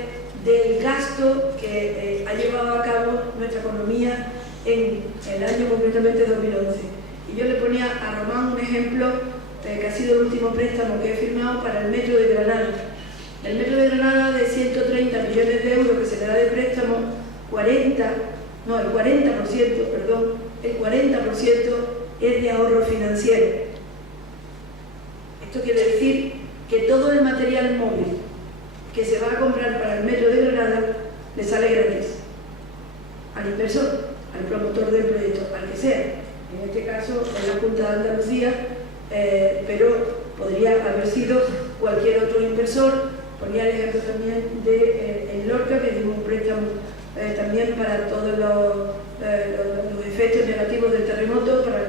del gasto que ha llevado a cabo nuestra economía en el año concretamente 2011. Y yo le ponía a Román un ejemplo que ha sido el último préstamo que he firmado para el Metro de Granada. El Metro de Granada, de 130 millones de euros que se le da de préstamo, el 40% es de ahorro financiero. Esto quiere decir que todo el material móvil que se va a comprar para el Metro de Granada le sale gratis al inversor, al promotor del proyecto, al que sea. En este caso es la Junta de Andalucía, pero podría haber sido cualquier otro inversor. Ponía el ejemplo también de en Lorca, que dimos un préstamo también para todos los efectos negativos del terremoto, para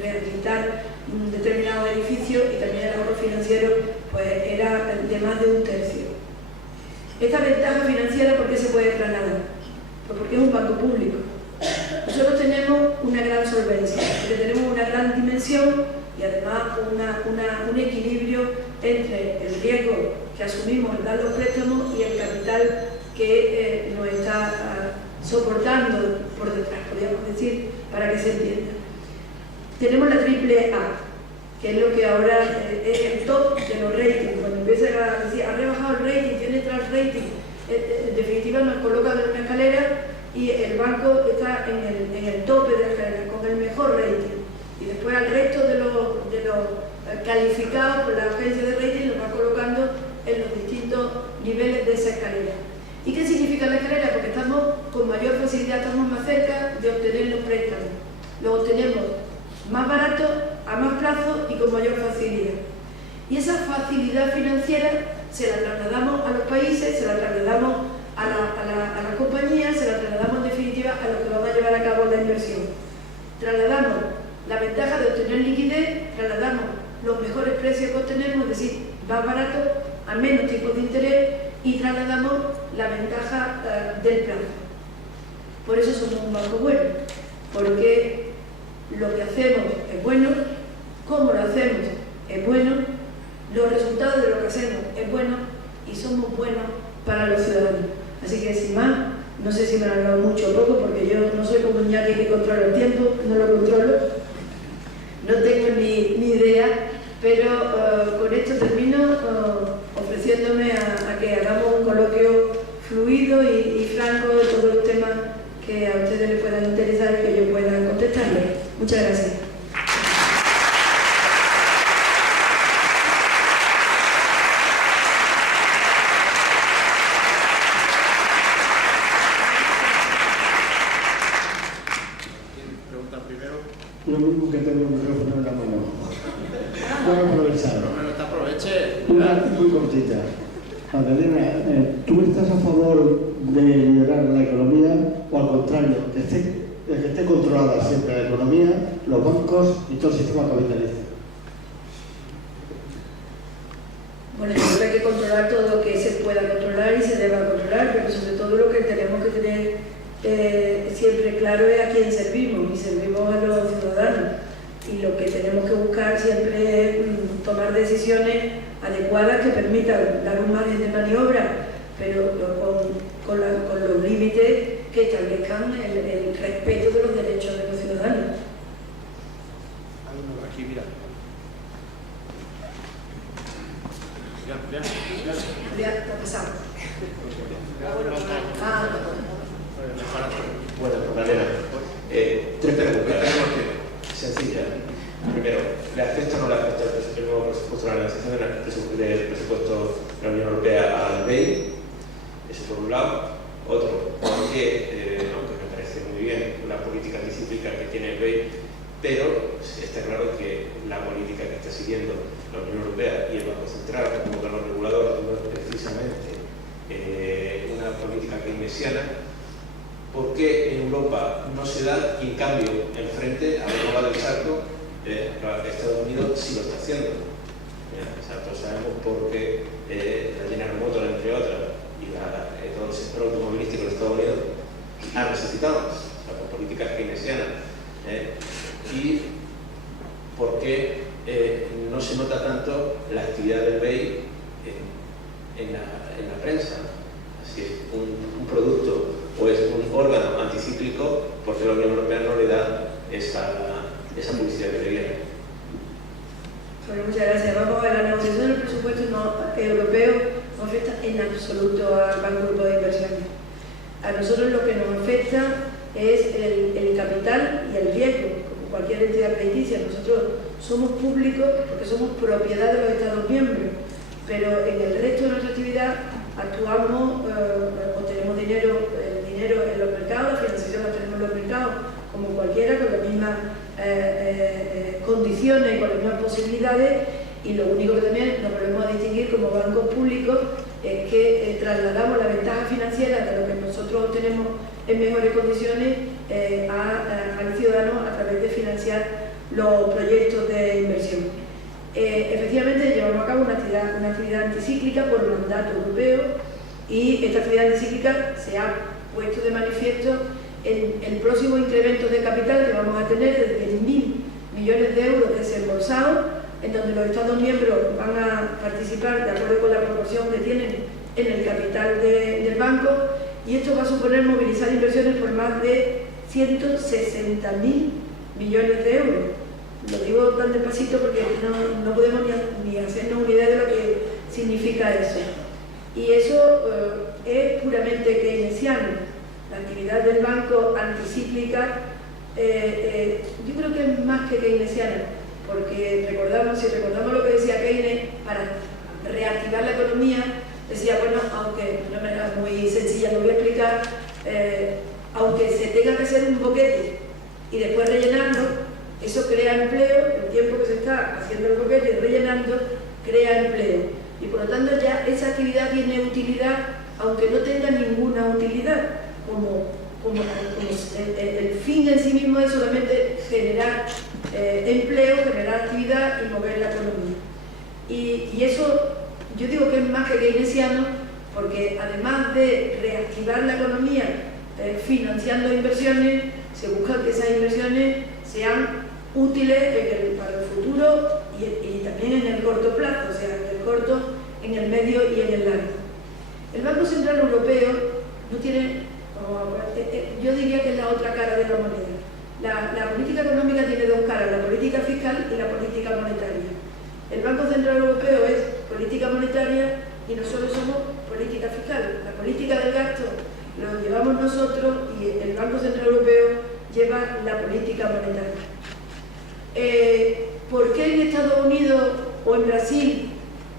rehabilitar un determinado edificio, y también el ahorro financiero pues era de más de un tercio. Esta ventaja financiera, ¿por qué se puede trasladar? Pues porque es un banco público. Nosotros tenemos una gran solvencia, porque tenemos una gran dimensión y además un equilibrio entre el riesgo que asumimos al dar los préstamos y el capital que nos está soportando por detrás, podríamos decir, para que se entienda. Tenemos la triple A, que es lo que ahora es el top de los ratings. Cuando empiezan a decir, ha rebajado el rating, tiene tal rating, en definitiva nos colocan en una escalera y el banco está en el tope de la escalera, con el mejor rating. Y después al resto de los calificados por la agencia de rating los va colocando en los distintos niveles de esa escalera. ¿Y qué significa la escalera? Porque estamos con mayor facilidad, estamos más cerca de obtener los préstamos. Los obtenemos más baratos, a más plazo y con mayor facilidad. Y esa facilidad financiera se la trasladamos a los países, se la trasladamos a las compañías, se la trasladamos en definitiva a los que van a llevar a cabo la inversión. Trasladamos la ventaja de obtener liquidez, trasladamos los mejores precios que obtenemos, es decir, más barato, a menos tipos de interés, y trasladamos la ventaja del plazo. Por eso somos un banco bueno, porque lo que hacemos es bueno, cómo lo hacemos es bueno, los resultados de lo que hacemos es bueno y somos buenos para los ciudadanos. Así que sin más, no sé si me han hablado mucho o poco, porque yo no soy como Iñaki que controla el tiempo, no lo controlo, no tengo ni idea, pero con esto termino ofreciéndome a que hagamos un coloquio fluido y franco de todos los temas que a ustedes les puedan interesar y que yo pueda contestarles. Muchas gracias. Lo mismo que tengo un micrófono en la mano. Voy a aprovechar. Aproveche. Una muy cortita. Magdalena, ¿tú estás a favor de liderar la economía o al contrario, que esté controlada siempre la economía, los bancos y todo el sistema capitalista? Bueno, yo creo que hay que controlar todo lo que se pueda controlar y se deba controlar, pero sobre todo lo que tenemos que tener siempre claro es a quién servimos, y servimos a los ciudadanos. Y lo que tenemos que buscar siempre es tomar decisiones adecuadas que permitan dar un margen de maniobra, pero con los límites que establezcan el respeto de los derechos de los ciudadanos. Hay uno aquí, mira. Ya está pasado. Bueno, Magdalena, tres preguntas sencillas. Primero, ¿le afecta o no le afecta el nuevo presupuesto, la negociación del presupuesto de la Unión Europea al BEI? Eso por un lado. Otro, porque, aunque me parece muy bien la política anticíclica que tiene el BEI, pero está claro que la política que está siguiendo la Unión Europea y el Banco Central como órgano regulador no es precisamente una política keynesiana. ¿Por qué en Europa no se da y en cambio en frente a la nueva del charco Estados Unidos sí lo está haciendo? Todos sabemos por qué la General Motors, entre otras, y todo el sector automovilístico de Estados Unidos ha resucitado por políticas keynesianas. Y por qué no se nota tanto la actividad del BEI en la prensa. Así es, un producto o es un órgano anticíclico, porque la Unión Europea no le da esa publicidad que le viene. Bueno, muchas gracias. Vamos a ver, la negociación del presupuesto europeo no afecta en absoluto al Banco Europeo de Inversiones. A nosotros lo que nos afecta es el capital y el riesgo, como cualquier entidad crediticia. Nosotros somos públicos porque somos propiedad de los Estados miembros, pero en el resto de nuestra actividad actuamos o tenemos dinero en los mercados, la financiación la tenemos en los mercados, como cualquiera, con las mismas condiciones y con las mismas posibilidades, y lo único que también nos volvemos a distinguir como bancos públicos es que trasladamos la ventaja financiera de lo que nosotros obtenemos en mejores condiciones al ciudadano a través de financiar los proyectos de inversión. Efectivamente, llevamos a cabo una actividad anticíclica por mandato europeo Y esta actividad anticíclica se ha puesto de manifiesto en el próximo incremento de capital que vamos a tener de 10.000 millones de euros desembolsados, en donde los Estados miembros van a participar de acuerdo con la proporción que tienen en el capital del banco, y esto va a suponer movilizar inversiones por más de 160.000 millones de euros. Lo digo tan despacito porque no podemos ni hacernos una idea de lo que significa eso. Y eso es puramente keynesiano. La actividad del banco anticíclica yo creo que es más que keynesiana, porque si recordamos lo que decía Keynes, para reactivar la economía, decía, bueno, aunque de una manera muy sencilla lo voy a explicar, aunque se tenga que hacer un boquete y después rellenarlo, eso crea empleo. El tiempo que se está haciendo el boquete y rellenando crea empleo, y por lo tanto ya esa actividad tiene utilidad, aunque no tenga ninguna utilidad, como el fin en sí mismo es solamente generar empleo, generar actividad y mover la economía. Y eso yo digo que es más que keynesiano, porque además de reactivar la economía financiando inversiones, se busca que esas inversiones sean útiles para el futuro y también en el corto plazo, o sea, en el corto, en el medio y en el largo. El Banco Central Europeo no tiene, yo diría que es la otra cara de la moneda. La política económica tiene dos caras, la política fiscal y la política monetaria. El Banco Central Europeo es política monetaria y nosotros somos política fiscal. La política del gasto lo llevamos nosotros y el Banco Central Europeo lleva la política monetaria. ¿Por qué en Estados Unidos o en Brasil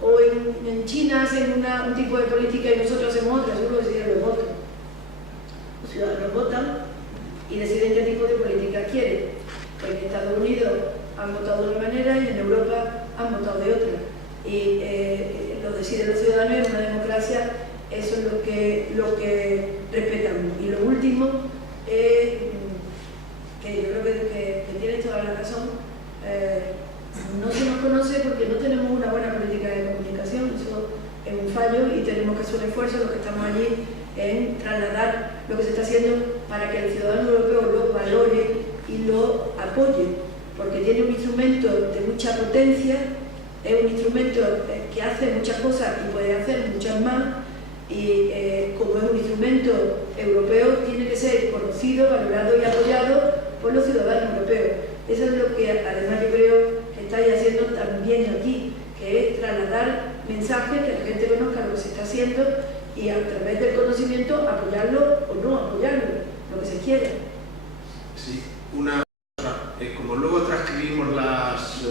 o en China hacen un tipo de política y nosotros hacemos otra? Eso lo deciden los votos. Los ciudadanos votan y deciden qué tipo de política quieren. En Estados Unidos han votado de una manera y en Europa han votado de otra. Y lo deciden los ciudadanos, y en una democracia eso es lo que respetamos. Y lo último es que yo creo que tienes toda la razón. No se nos conoce porque no tenemos una buena política de comunicación. Eso es un fallo y tenemos que hacer un esfuerzo, los que estamos allí, en trasladar lo que se está haciendo para que el ciudadano europeo lo valore y lo apoye, porque tiene un instrumento de mucha potencia, es un instrumento que hace muchas cosas y puede hacer muchas más, y como es un instrumento europeo, tiene que ser conocido, valorado y apoyado por los ciudadanos europeos. Eso es lo que además yo creo que estáis haciendo también aquí, que es trasladar mensajes, que la gente conozca lo que se está haciendo y a través del conocimiento apoyarlo o no apoyarlo, lo que se quiera. Sí, una cosa, como luego transcribimos las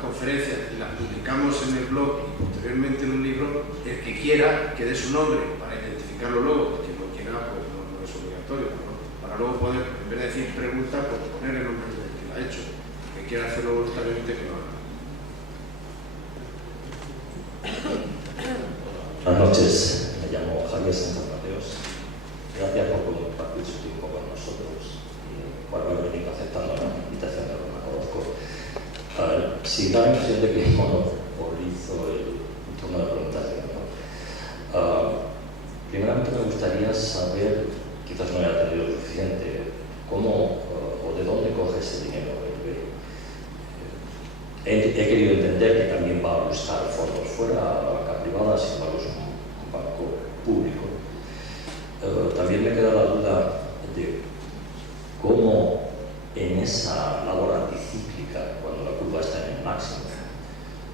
conferencias y las publicamos en el blog y posteriormente en un libro, el que quiera que dé su nombre para identificarlo luego, porque no quiera, pues no es obligatorio, ¿no? Para luego poder, en vez de decir pregunta, pues poner el nombre del que lo ha hecho, que quiera hacerlo voluntariamente, que lo haga. Buenas noches, me llamo Javier Sánchez Mateos. Gracias por compartir su tiempo con nosotros y por haber venido aceptando la invitación, que no la conozco. Si da la impresión de que monopolizo el turno de preguntas, primeramente me gustaría saber, quizás no haya tenido suficiente, cómo o de dónde coge ese dinero. He querido entender que también va a buscar fondos fuera, a la banca privada, sin embargo es un banco público. También me queda la duda de cómo en esa labor anticíclica, cuando la curva está en el máximo,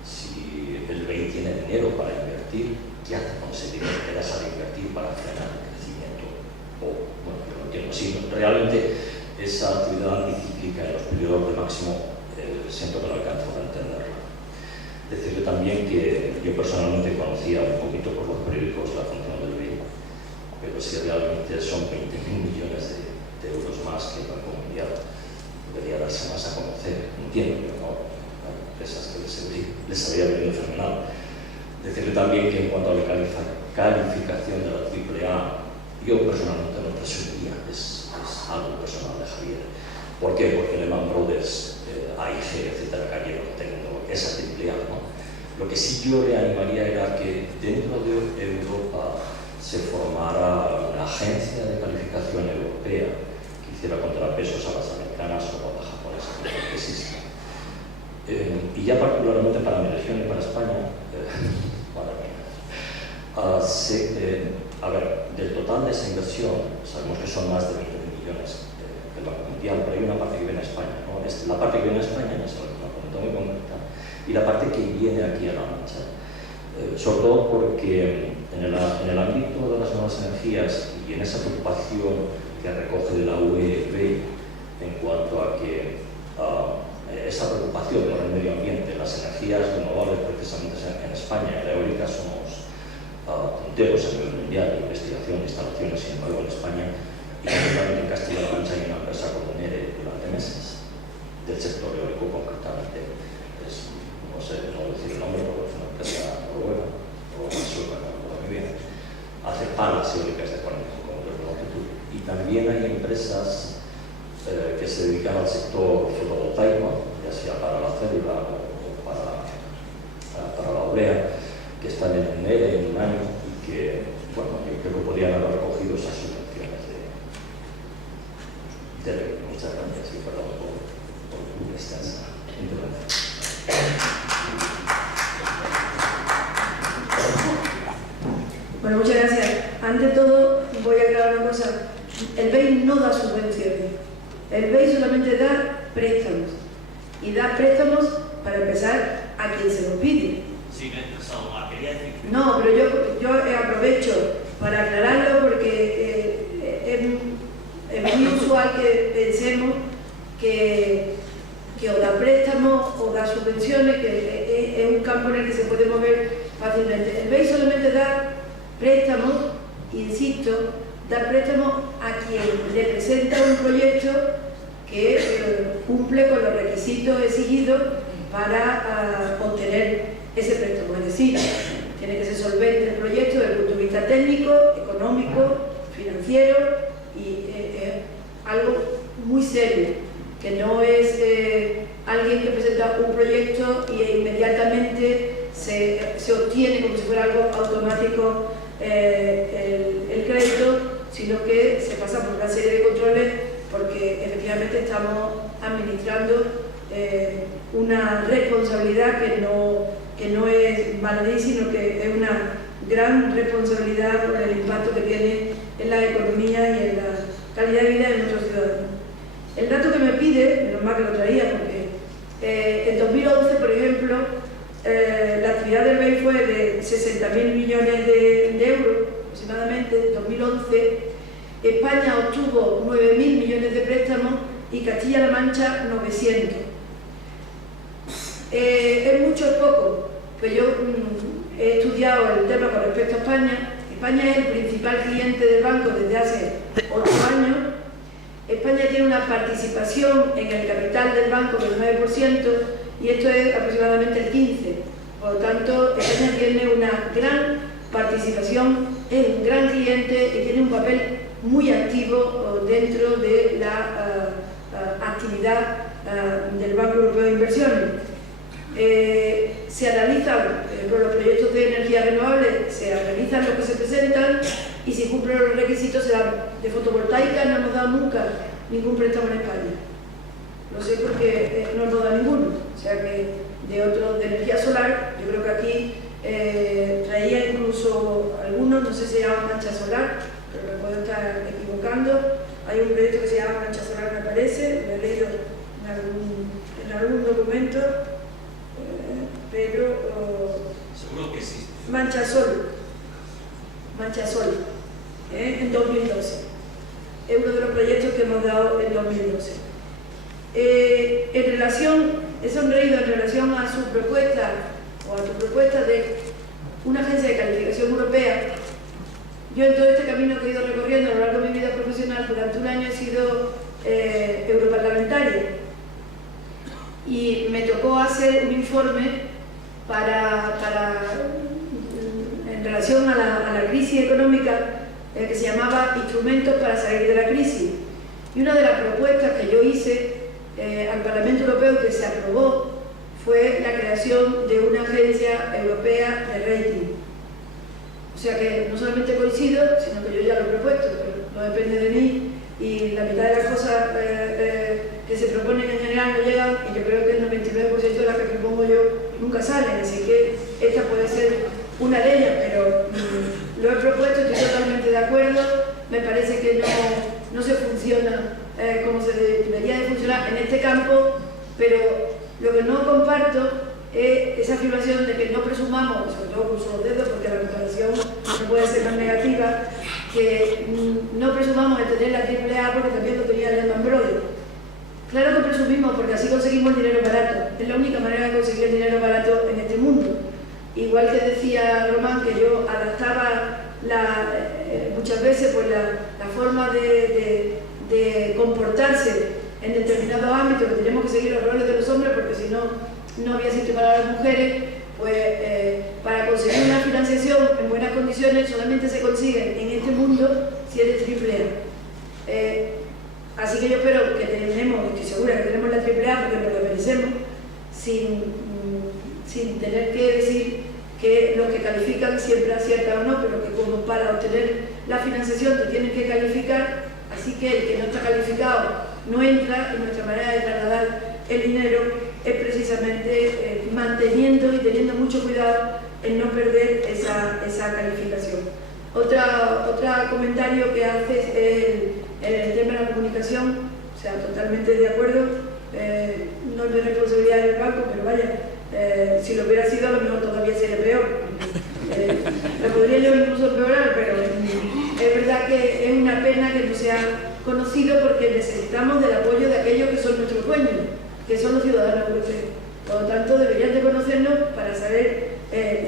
si el BEI tiene dinero para invertir, ¿qué hace con ese dinero que deja de invertir para frenar el crecimiento? O, bueno, yo no entiendo, si realmente esa actividad anticíclica en los periodos de máximo siento que no alcanzo a entenderla. Decirle también que yo personalmente conocía un poquito por los periódicos la función del BEI, pero si realmente son 20.000 millones de euros más que el Banco Mundial, debería darse más a conocer. Entiendo que no, hay empresas que les habría venido fenomenal. Decirle también que en cuanto a la calificación de la AAA, yo personalmente no presumiría, es algo personal de Javier. ¿Por qué? Porque Lehman Brothers, AIG, etcétera, cayeron teniendo esa AAA, ¿no? Lo que sí yo le animaría era que dentro de Europa se formara una agencia de calificación europea que hiciera contrapesos a las americanas o a las japonesas, que existen. Y ya particularmente para mi región y para España, a ver, del total de esa inversión, sabemos que son más de 20 millones del Banco Mundial, pero hay una parte que viene a España, ¿no? La parte que viene a España ya es una cuenta muy concreta, y la parte que viene aquí a La Mancha. Sobre todo porque en el ámbito de las nuevas energías y en esa preocupación que recoge la UE en cuanto a que esa preocupación por el medio ambiente, las energías renovables precisamente en España, en la eólica somos punteros a nivel mundial de investigación de instalaciones, sin embargo en España y concretamente en Castilla-La Mancha hay una empresa como NERE durante meses del sector eólico concretamente, no sé, no decir el nombre, pero es una empresa noruega o sueca, no recuerdo muy bien, hace palas eólicas de 45 metros de longitud. Y también hay empresas que se dedican al sector fotovoltaico, ya sea para la célula o para la oblea, que están en un NERE, en un año, y que, bueno, yo creo que podrían haber recogido esas subvenciones de ley. Muchas gracias y perdón por extensa intervención. Bueno, muchas gracias. Ante todo, voy a aclarar una cosa. El BEI no da subvenciones. El BEI solamente da préstamos. Y da préstamos, para empezar, a quien se lo pide. No, pero yo aprovecho para aclararlo porque es muy usual que pensemos que o da préstamos o da subvenciones, que es un campo en el que se puede mover fácilmente. El BEI solamente da préstamos, insisto, da préstamos a quien le presenta un proyecto que cumple con los requisitos exigidos para obtener ese préstamo. Es decir, tiene que ser solvente el proyecto desde el punto de vista técnico, económico, financiero y algo muy serio, que no es alguien que presenta un proyecto y inmediatamente se obtiene como si fuera algo automático el crédito, sino que se pasa por una serie de controles porque efectivamente estamos administrando una responsabilidad que no es baladí, sino que es una gran responsabilidad por el impacto que tiene en la economía y en la calidad de vida de nuestros ciudadanos. El dato que me pide, menos mal que lo traía, porque en 2011, por ejemplo, la actividad del BEI fue de 60.000 millones de euros aproximadamente. En 2011, España obtuvo 9.000 millones de préstamos y Castilla-La Mancha 900. ¿Es mucho o poco? Pues yo he estudiado el tema con respecto a España. España es el principal cliente del banco desde hace 8 años. España tiene una participación en el capital del banco del 9% y esto es aproximadamente el 15%. Por lo tanto, España tiene una gran participación, es un gran cliente y tiene un papel muy activo dentro de la actividad del Banco Europeo de Inversiones. Se analizan los proyectos de energía renovable, se analizan los que se presentan y si cumplen los requisitos se dan. De fotovoltaica no nos da nunca ningún préstamo en España. Lo sé porque no nos da ninguno. O sea que de energía solar, yo creo que aquí traía incluso algunos, no sé si se llama mancha solar, pero me puedo estar equivocando. Hay un proyecto que se llama mancha solar, me parece, lo he leído en algún documento, pero seguro que sí. Mancha Sol, en 2012. Es uno de los proyectos que hemos dado en 2012. He sonreído en relación a su propuesta o a tu propuesta de una agencia de calificación europea. Yo en todo este camino que he ido recorriendo a lo largo de mi vida profesional, durante un año he sido europarlamentaria y me tocó hacer un informe en relación a la crisis económica que se llamaba Instrumentos para salir de la crisis. Y una de las propuestas que yo hice al Parlamento Europeo que se aprobó fue la creación de una agencia europea de rating. O sea que no solamente coincido, sino que yo ya lo he propuesto, pero no depende de mí y la mitad de las cosas que se proponen en general no llegan y yo creo que el 99% de las que propongo yo nunca salen, así que esta puede ser una de ellas, pero lo he propuesto, estoy totalmente de acuerdo, me parece que no se funciona como se debería de funcionar en este campo, pero lo que no comparto es esa afirmación de que no presumamos, sobre todo con los dedos, porque la comparación no puede ser más negativa, que no presumamos de tener la AAA porque también lo tenía Lehman Brothers. Claro que presumimos porque así conseguimos el dinero barato, es la única manera de conseguir el dinero barato en este mundo. Igual que decía Román que yo adaptaba muchas veces pues, la forma de comportarse en determinados ámbitos, que tenemos que seguir los roles de los hombres porque si no había sitio para las mujeres, pues para conseguir una financiación en buenas condiciones solamente se consigue en este mundo si eres AAA. Así que yo espero que estoy segura que tenemos la AAA porque nos lo merecemos, sin tener que decir que los que califican siempre aciertan o no, pero que como para obtener la financiación te tienen que calificar, así que el que no está calificado no entra, y nuestra manera de trasladar el dinero es precisamente manteniendo y teniendo mucho cuidado en no perder esa calificación. Otro comentario que haces es el tema de la comunicación, o sea, totalmente de acuerdo, no es de responsabilidad del banco, pero vaya, si lo hubiera sido a lo mejor todavía sería peor. Lo podría yo incluso empeorar, pero es verdad que es una pena que no sea conocido porque necesitamos del apoyo de aquellos que son nuestros dueños, que son los ciudadanos europeos. Por lo tanto, deberían de conocernos para saber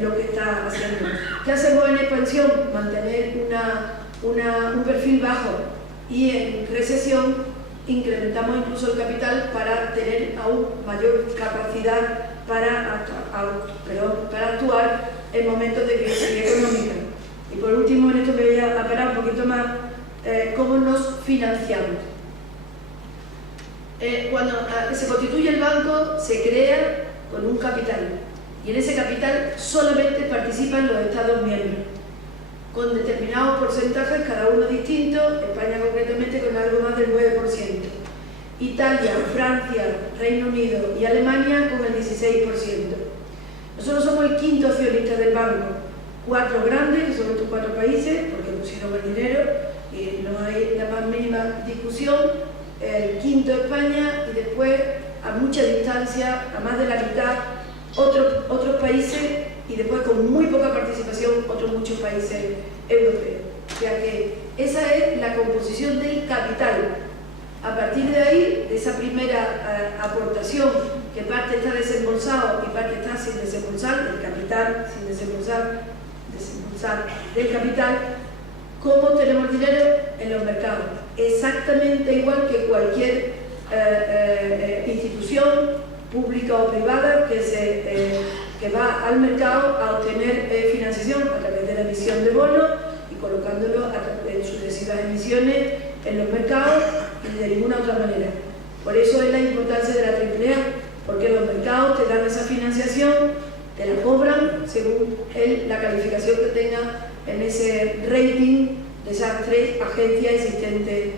lo que está haciendo. ¿Qué hacemos en expansión? Mantener un perfil bajo y en recesión incrementamos incluso el capital para tener aún mayor capacidad para actuar en momentos de crisis económica. Y por último, en esto me voy a parar un poquito más, ¿cómo nos financiamos? Cuando se constituye el banco, se crea con un capital y en ese capital solamente participan los Estados miembros con determinados porcentajes, cada uno distinto, España concretamente con algo más del 9%, Italia, Francia, Reino Unido y Alemania con el 16%. Nosotros somos el quinto accionista del banco, 4 grandes, que son estos 4 países, porque pusieron el dinero y no hay la más mínima discusión, el quinto España y después a mucha distancia, a más de la mitad, otros países y después con muy poca participación otros muchos países europeos. O sea que esa es la composición del capital. A partir de ahí, de esa primera aportación, que parte está desembolsado y parte está sin desembolsar, del capital, sin desembolsar del capital, ¿cómo tenemos dinero? En los mercados. Exactamente igual que cualquier institución pública o privada que va al mercado a obtener financiación a través de la emisión de bonos y colocándolo en sucesivas emisiones en los mercados y de ninguna otra manera. Por eso es la importancia de la AAA, porque los mercados te dan esa financiación, te la cobran según la calificación que tenga en ese rating de esas 3 agencias existentes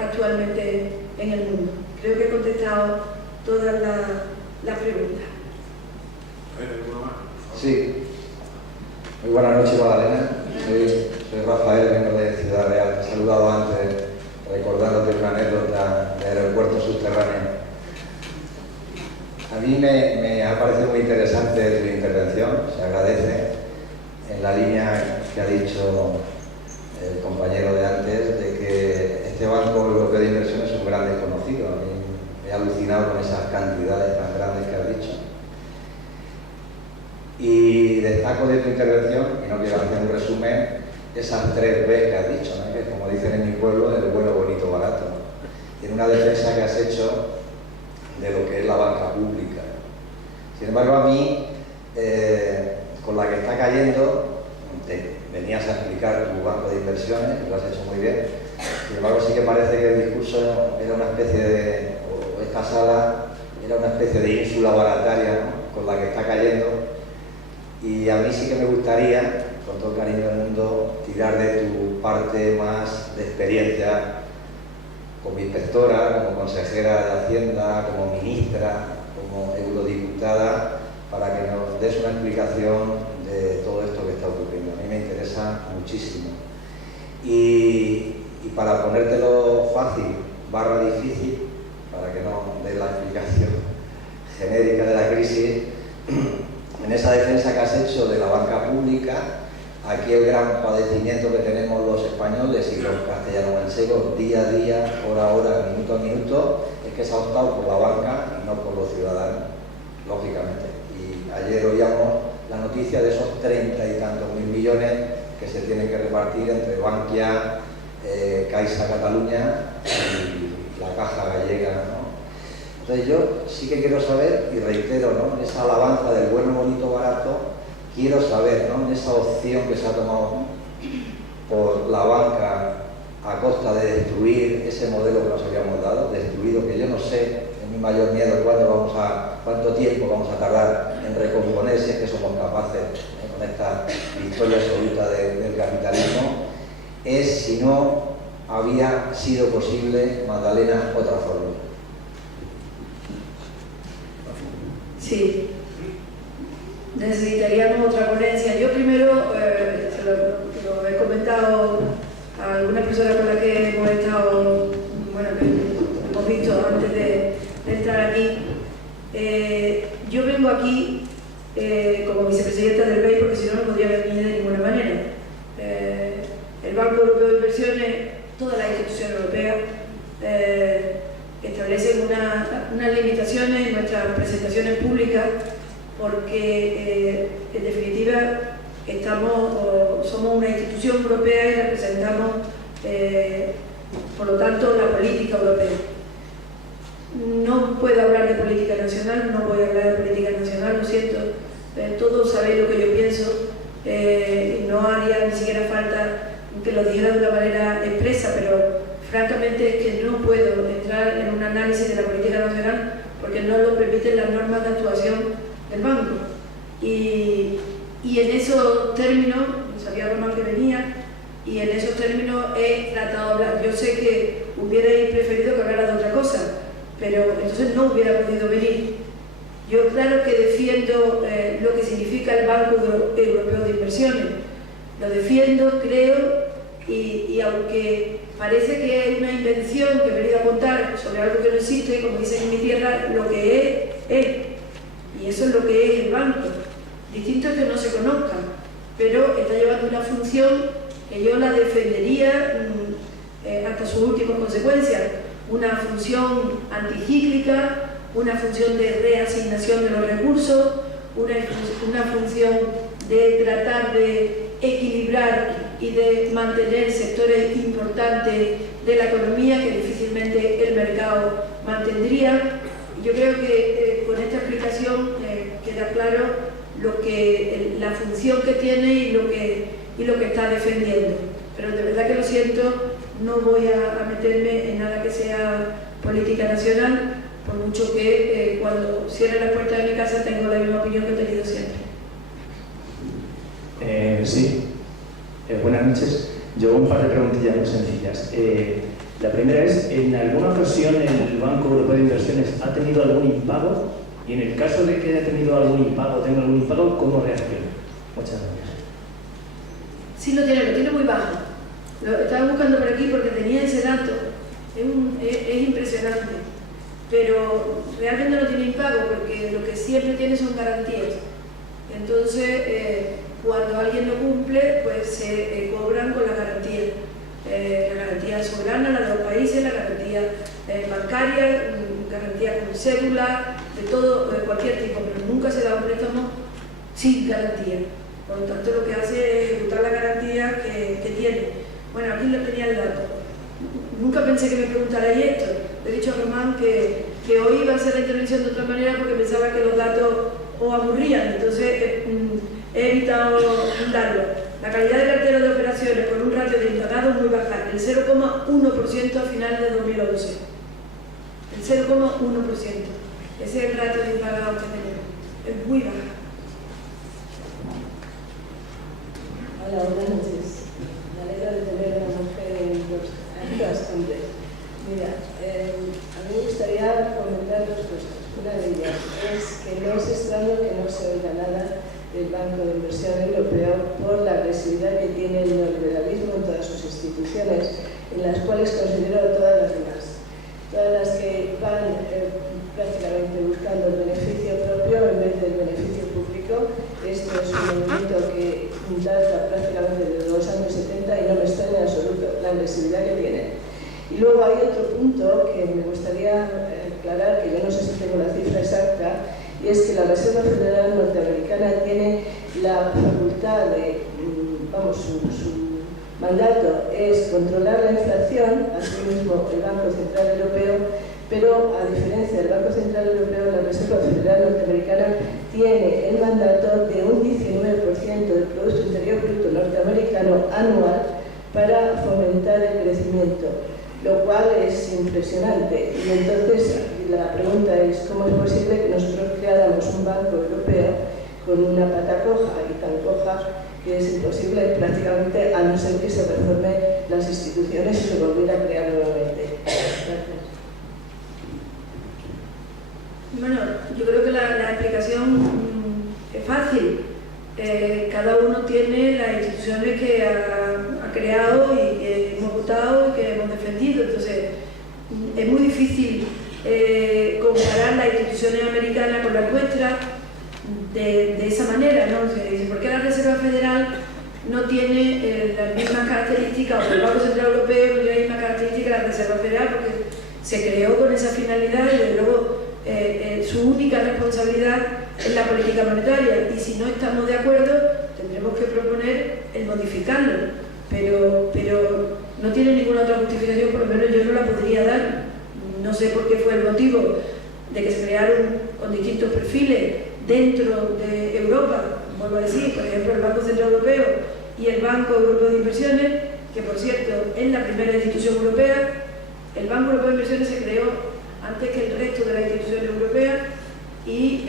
actualmente en el mundo. Creo que he contestado todas las preguntas. Sí. Muy buenas noches, Magdalena. Soy Rafael, vengo de Ciudad Real. He saludado antes recordándote una anécdota del aeropuerto subterráneo. A mí me ha parecido muy interesante tu intervención, se agradece, en la línea que ha dicho el compañero de antes, de que este Banco Europeo de Inversiones es un gran desconocido. A mí me he alucinado con esas cantidades tan grandes que has dicho. Y destaco de tu intervención, y no quiero hacer un resumen, esas 3 B que has dicho, ¿no? Que como dicen en mi pueblo, el bueno, bonito, barato, ¿no? Y en una defensa que has hecho de lo que es la banca pública. Sin embargo, a mí, con la que está cayendo, te venías a explicar tu banco de inversiones, y lo has hecho muy bien. Sin embargo, sí que parece que el discurso era una especie de, o esta sala era una especie de ínsula barataria, ¿no? Con la que está cayendo. Y a mí sí que me gustaría con todo el cariño del mundo, tirar de tu parte más de experiencia como inspectora, como consejera de Hacienda, como ministra, como eurodiputada, para que nos des una explicación de todo esto que está ocurriendo. A mí me interesa muchísimo. Y para ponértelo fácil, barra difícil, para que no dé la explicación genérica de la crisis, en esa defensa que has hecho de la banca pública, aquí el gran padecimiento que tenemos los españoles y los castellano-manchegos día a día, hora a hora, minuto a minuto, es que se ha optado por la banca y no por los ciudadanos, lógicamente. Y ayer oíamos la noticia de esos 30 y tantos mil millones que se tienen que repartir entre Bankia, Caixa Cataluña y la Caja Gallega, ¿no? Entonces yo sí que quiero saber, y reitero, ¿no?, en esa alabanza del bueno, bonito, barato, quiero saber, ¿no?, en esa opción que se ha tomado por la banca a costa de destruir ese modelo que nos habíamos dado, destruido, que yo no sé, es mi mayor miedo, cuánto tiempo vamos a tardar en recomponer si es que somos capaces, con esta victoria absoluta del capitalismo, es si no había sido posible, Magdalena, otra fórmula. Sí, necesitaríamos otra ponencia. Yo primero, lo he comentado a algunas personas con las que hemos estado, bueno, que hemos visto antes de entrar aquí. Yo vengo aquí como vicepresidenta del BEI porque si no, no podría venir de ninguna manera. El Banco Europeo de Inversiones, todas las instituciones europeas establecen unas limitaciones en nuestras presentaciones públicas porque, en definitiva, somos una institución europea y representamos, por lo tanto, la política europea. No puedo hablar de política nacional, no voy a hablar de política nacional, lo siento. Todos sabéis lo que yo pienso, no haría ni siquiera falta que lo dijera de una manera expresa, pero francamente es que no puedo entrar en un análisis de la política nacional porque no lo permiten las normas de actuación del banco. Y en esos términos, sabía Román que venía, y en esos términos he tratado de hablar. Yo sé que hubierais preferido que hablara de otra cosa, pero entonces no hubiera podido venir. Yo claro que defiendo lo que significa el Banco Europeo de Inversiones. Lo defiendo, creo, y aunque parece que es una invención que he venido a contar sobre algo que no existe, como dicen en mi tierra, lo que es. Y eso es lo que es el banco. Distinto es que no se conozca, pero está llevando una función que yo la defendería hasta sus últimas consecuencias. Una función anticíclica, una función de reasignación de los recursos, una función de tratar de equilibrar y de mantener sectores importantes de la economía que difícilmente el mercado mantendría. Yo creo que con esta explicación queda claro la función que tiene y lo que está defendiendo. Pero de verdad que lo siento, no voy a meterme en nada que sea política nacional, por mucho que cuando cierre la puerta de mi casa tengo la misma opinión que he tenido siempre. Sí, buenas noches. Yo un par de preguntillas muy sencillas. La primera es, ¿en alguna ocasión el Banco Europeo de Inversiones ha tenido algún impago? Y en el caso de que haya tenido algún impago, tenga algún impago, ¿cómo reacciona? Muchas gracias. Sí, lo tiene muy bajo. Lo estaba buscando por aquí porque tenía ese dato. Es impresionante. Pero realmente no tiene impago porque lo que siempre tiene son garantías. Entonces, cuando alguien no cumple, pues se cobran con la garantía soberana, la de los países, la garantía bancaria, garantía con cédula, de todo, de cualquier tipo, pero nunca se da un préstamo sin garantía. Por lo tanto, lo que hace es ejecutar la garantía que tiene. Bueno, aquí lo tenía el dato. Nunca pensé que me preguntarais esto. Le he dicho a Román que hoy iba a hacer la intervención de otra manera porque pensaba que los datos os aburrían, entonces he evitado darlo. La calidad de cartera de operaciones con un ratio de impagados muy baja, el 0,1% a final de 2011. El 0,1%. Ese es el ratio de impagados que tenemos. Es muy baja. Hola, buenas noches. Me alegra de tener a una mujer en las Cumbres. Mira, a mí me gustaría comentar dos cosas. Una de ellas es que no es extraño que no se oiga nada del Banco de Inversión Europeo por la agresividad que tiene el neoliberalismo en todas sus instituciones, en las cuales considero todas las demás. Todas las que van prácticamente buscando el beneficio propio en vez del beneficio público. Esto es un movimiento que data prácticamente desde los años 70 y no me extraña en absoluto la agresividad que tiene. Y luego hay otro punto que me gustaría aclarar, que yo no sé si tengo la cifra exacta, y es que la Reserva Federal Norteamericana tiene la facultad de, su mandato es controlar la inflación, asimismo el Banco Central Europeo, pero a diferencia del Banco Central Europeo, la Reserva Federal Norteamericana tiene el mandato de un 19% del Producto Interior Bruto norteamericano anual para fomentar el crecimiento, lo cual es impresionante. Y entonces la pregunta es cómo es posible que nosotros creáramos un banco europeo con una pata coja y tan coja que es imposible prácticamente, a no ser que se reforme las instituciones y se volviera a crear nuevamente. Gracias. Bueno, yo creo que la explicación es fácil. Cada uno tiene las instituciones que ha creado y que hemos votado y que hemos defendido. Entonces, es muy difícil comparar las instituciones americanas con las nuestras de esa manera, ¿no? ¿Por qué la Reserva Federal no tiene las mismas características, o el Banco Central Europeo no tiene las mismas características que la Reserva Federal? Porque se creó con esa finalidad y desde luego su única responsabilidad es la política monetaria, y si no estamos de acuerdo tendremos que proponer el modificarlo, pero no tiene ninguna otra justificación, por lo menos yo no la podría dar. No sé por qué fue el motivo de que se crearon con distintos perfiles dentro de Europa, vuelvo a decir, por ejemplo el Banco Central Europeo y el Banco Europeo de Inversiones, que por cierto es la primera institución europea. El Banco Europeo de Inversiones se creó antes que el resto de las instituciones europeas y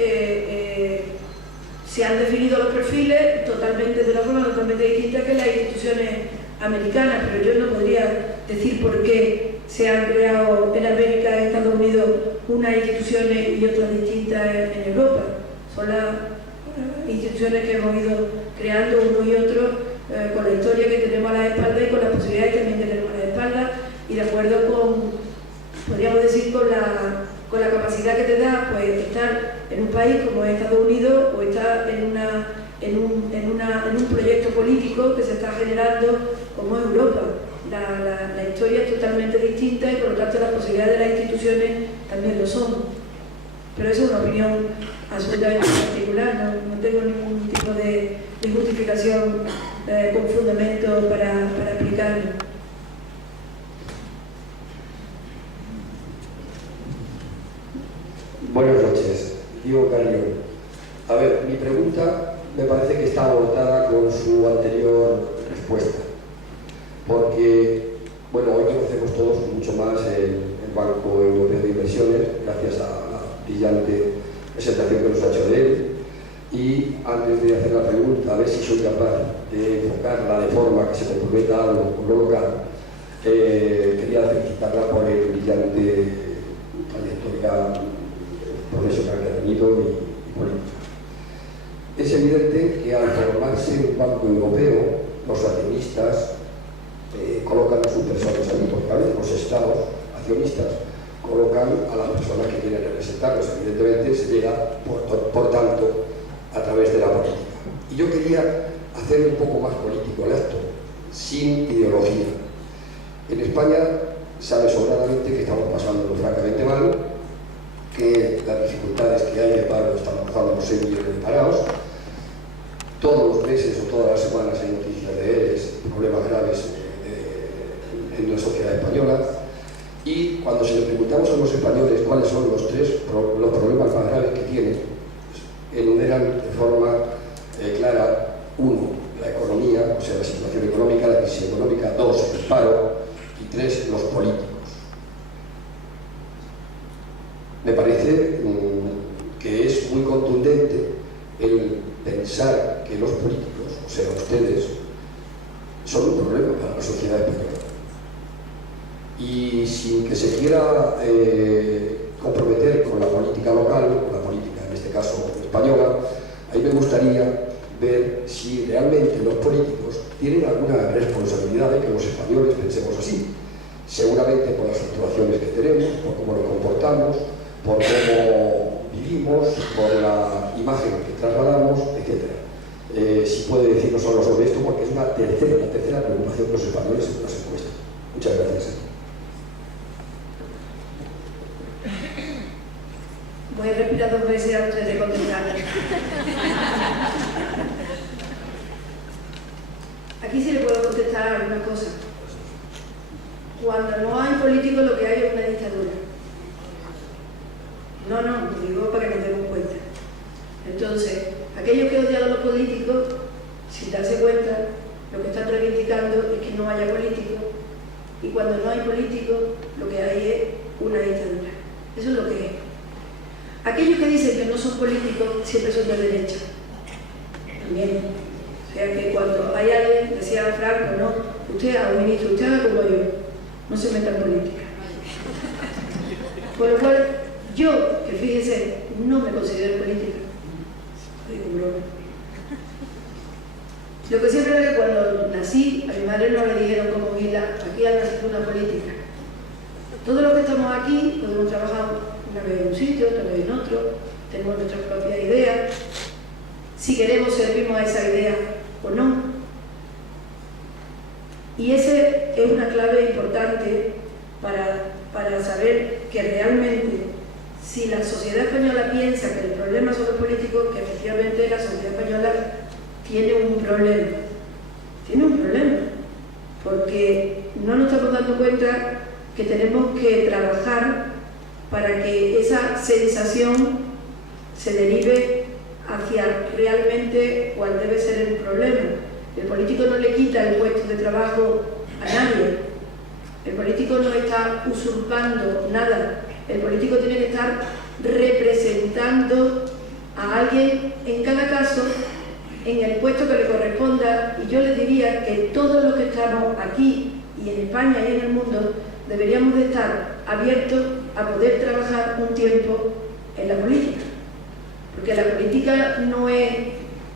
se han definido los perfiles totalmente de una forma totalmente distinta que las instituciones americanas, pero yo no podría decir por qué se han creado en América, en Estados Unidos, unas instituciones y otras distintas en Europa. Son las instituciones que hemos ido creando uno y otro con la historia que tenemos a la espalda y con las posibilidades también que tenemos a la espalda, y de acuerdo con, podríamos decir, con la capacidad que te da pues estar en un país como es Estados Unidos, o estar en un proyecto político que se está generando como es Europa. La historia es totalmente distinta y por lo tanto las posibilidades de las instituciones también lo son. Pero eso es una opinión absolutamente particular, no tengo ningún tipo de justificación con fundamento para explicarlo. Buenas noches, Diego Carrión. A ver, mi pregunta me parece que está abortada con su anterior respuesta, porque, bueno, hoy conocemos todos mucho más el Banco Europeo de Inversiones, gracias a la brillante presentación que nos ha hecho de él, y antes de hacer la pregunta, a ver si soy capaz de enfocarla de forma que se comprometa algo con lo local, quería felicitarla por el brillante trayectoria profesional que ha tenido y política. Es evidente que al formarse un banco europeo, los accionistas colocan a sus personas allí, porque a veces los estados accionistas colocan a las personas que quieren representarlos. Evidentemente se llega, por tanto, a través de la política. Y yo quería hacer un poco más político el acto, sin ideología. En España sabe sobradamente que estamos pasando francamente mal, que las dificultades que hay de paro están rozando los 6 millones de parados. Todos los meses o todas las semanas hay noticias de ERES, problemas graves en la sociedad española. Y cuando se le preguntamos a los españoles cuáles son los problemas más graves que tienen, enumeran de forma clara: 1, la economía, o sea, la situación económica, la crisis económica; 2, el paro; y 3, los políticos. Me parece que es muy contundente el pensar que los políticos, o sea, ustedes, son un problema para la sociedad española. Y sin que se quiera comprometer con la política local, con la política en este caso española, ahí me gustaría ver si realmente los políticos tienen alguna responsabilidad de que los españoles pensemos así. Seguramente por las actuaciones que tenemos, por cómo nos comportamos, por cómo vivimos, por la imagen que trasladamos, etc. Si puede decirnos algo sobre esto, porque es la tercera preocupación de los españoles en las encuestas. Muchas gracias. Voy a respirar 2 veces antes de contestar. Aquí sí le puedo contestar alguna cosa. Cuando no hay políticos, lo que hay es una dictadura. No, lo digo para que nos demos cuenta. Entonces, aquellos que odian a los políticos, sin darse cuenta, lo que están reivindicando es que no haya políticos, y cuando no hay políticos, lo que hay es una dictadura. Eso es lo que es. Aquellos que dicen que no son políticos siempre son de derecha. También. O sea que cuando hay alguien, decía Franco, no, usted a un ministro, usted haga como yo, no se meta en política. Por lo cual, yo, que fíjese, no me considero política. Digo, broma. Lo que siempre era que cuando nací, a mi madre no le dijeron como Gila, aquí ha nacido una política. Todos los que estamos aquí podemos trabajar una vez en un sitio, otra vez en otro, tenemos nuestras propias ideas. Si queremos, servimos a esa idea o no. Y esa es una clave importante para saber que realmente, si la sociedad española piensa que el problema son los políticos, que efectivamente la sociedad española tiene un problema. Tiene un problema. Porque no nos estamos dando cuenta que tenemos que trabajar para que esa sensación se derive hacia realmente cuál debe ser el problema. El político no le quita el puesto de trabajo a nadie. El político no está usurpando nada. El político tiene que estar representando a alguien en cada caso en el puesto que le corresponda, y yo les diría que todos los que estamos aquí y en España y en el mundo deberíamos de estar abiertos a poder trabajar un tiempo en la política, porque la política no es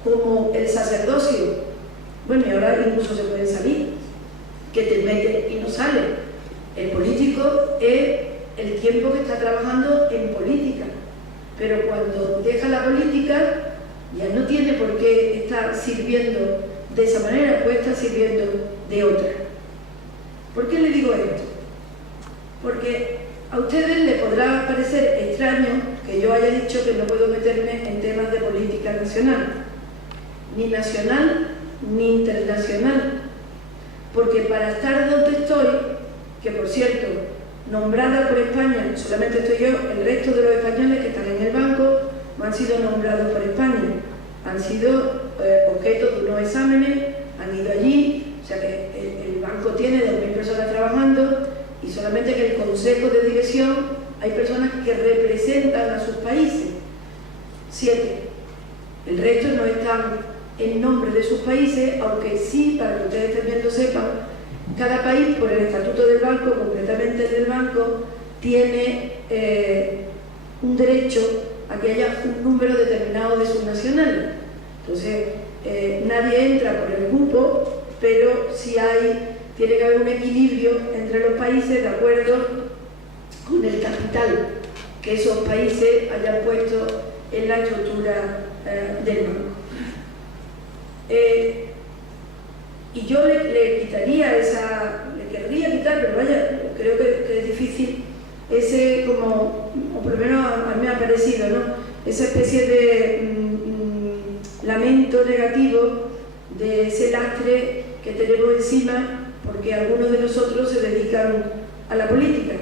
como el sacerdocio. Bueno, y ahora incluso se pueden salir, que te metes y no sales. El político es el tiempo que está trabajando en política, pero cuando deja la política ya no tiene por qué estar sirviendo de esa manera, puede estar sirviendo de otra. ¿Por qué le digo esto? Porque a ustedes les podrá parecer extraño que yo haya dicho que no puedo meterme en temas de política nacional, ni internacional, porque para estar donde estoy, que por cierto, nombrada por España, solamente estoy yo, el resto de los españoles que están en el banco no han sido nombrados por España, han sido objeto de unos exámenes, han ido allí, o sea que el banco tiene 2.000 personas trabajando, y solamente en el consejo de dirección hay personas que representan a sus países, 7. El resto no están en nombre de sus países, aunque sí, para que ustedes también lo sepan, cada país, por el estatuto del banco, concretamente el del banco, tiene un derecho a que haya un número determinado de sus nacionales. Entonces, nadie entra por el cupo, pero sí tiene que haber un equilibrio entre los países de acuerdo con el capital que esos países hayan puesto en la estructura del banco. Y yo le quitaría le querría quitar, pero vaya, creo que es difícil, ese como, o por lo menos a mí me ha parecido, ¿no? Esa especie de lamento negativo de ese lastre que tenemos encima porque algunos de nosotros se dedican a la política.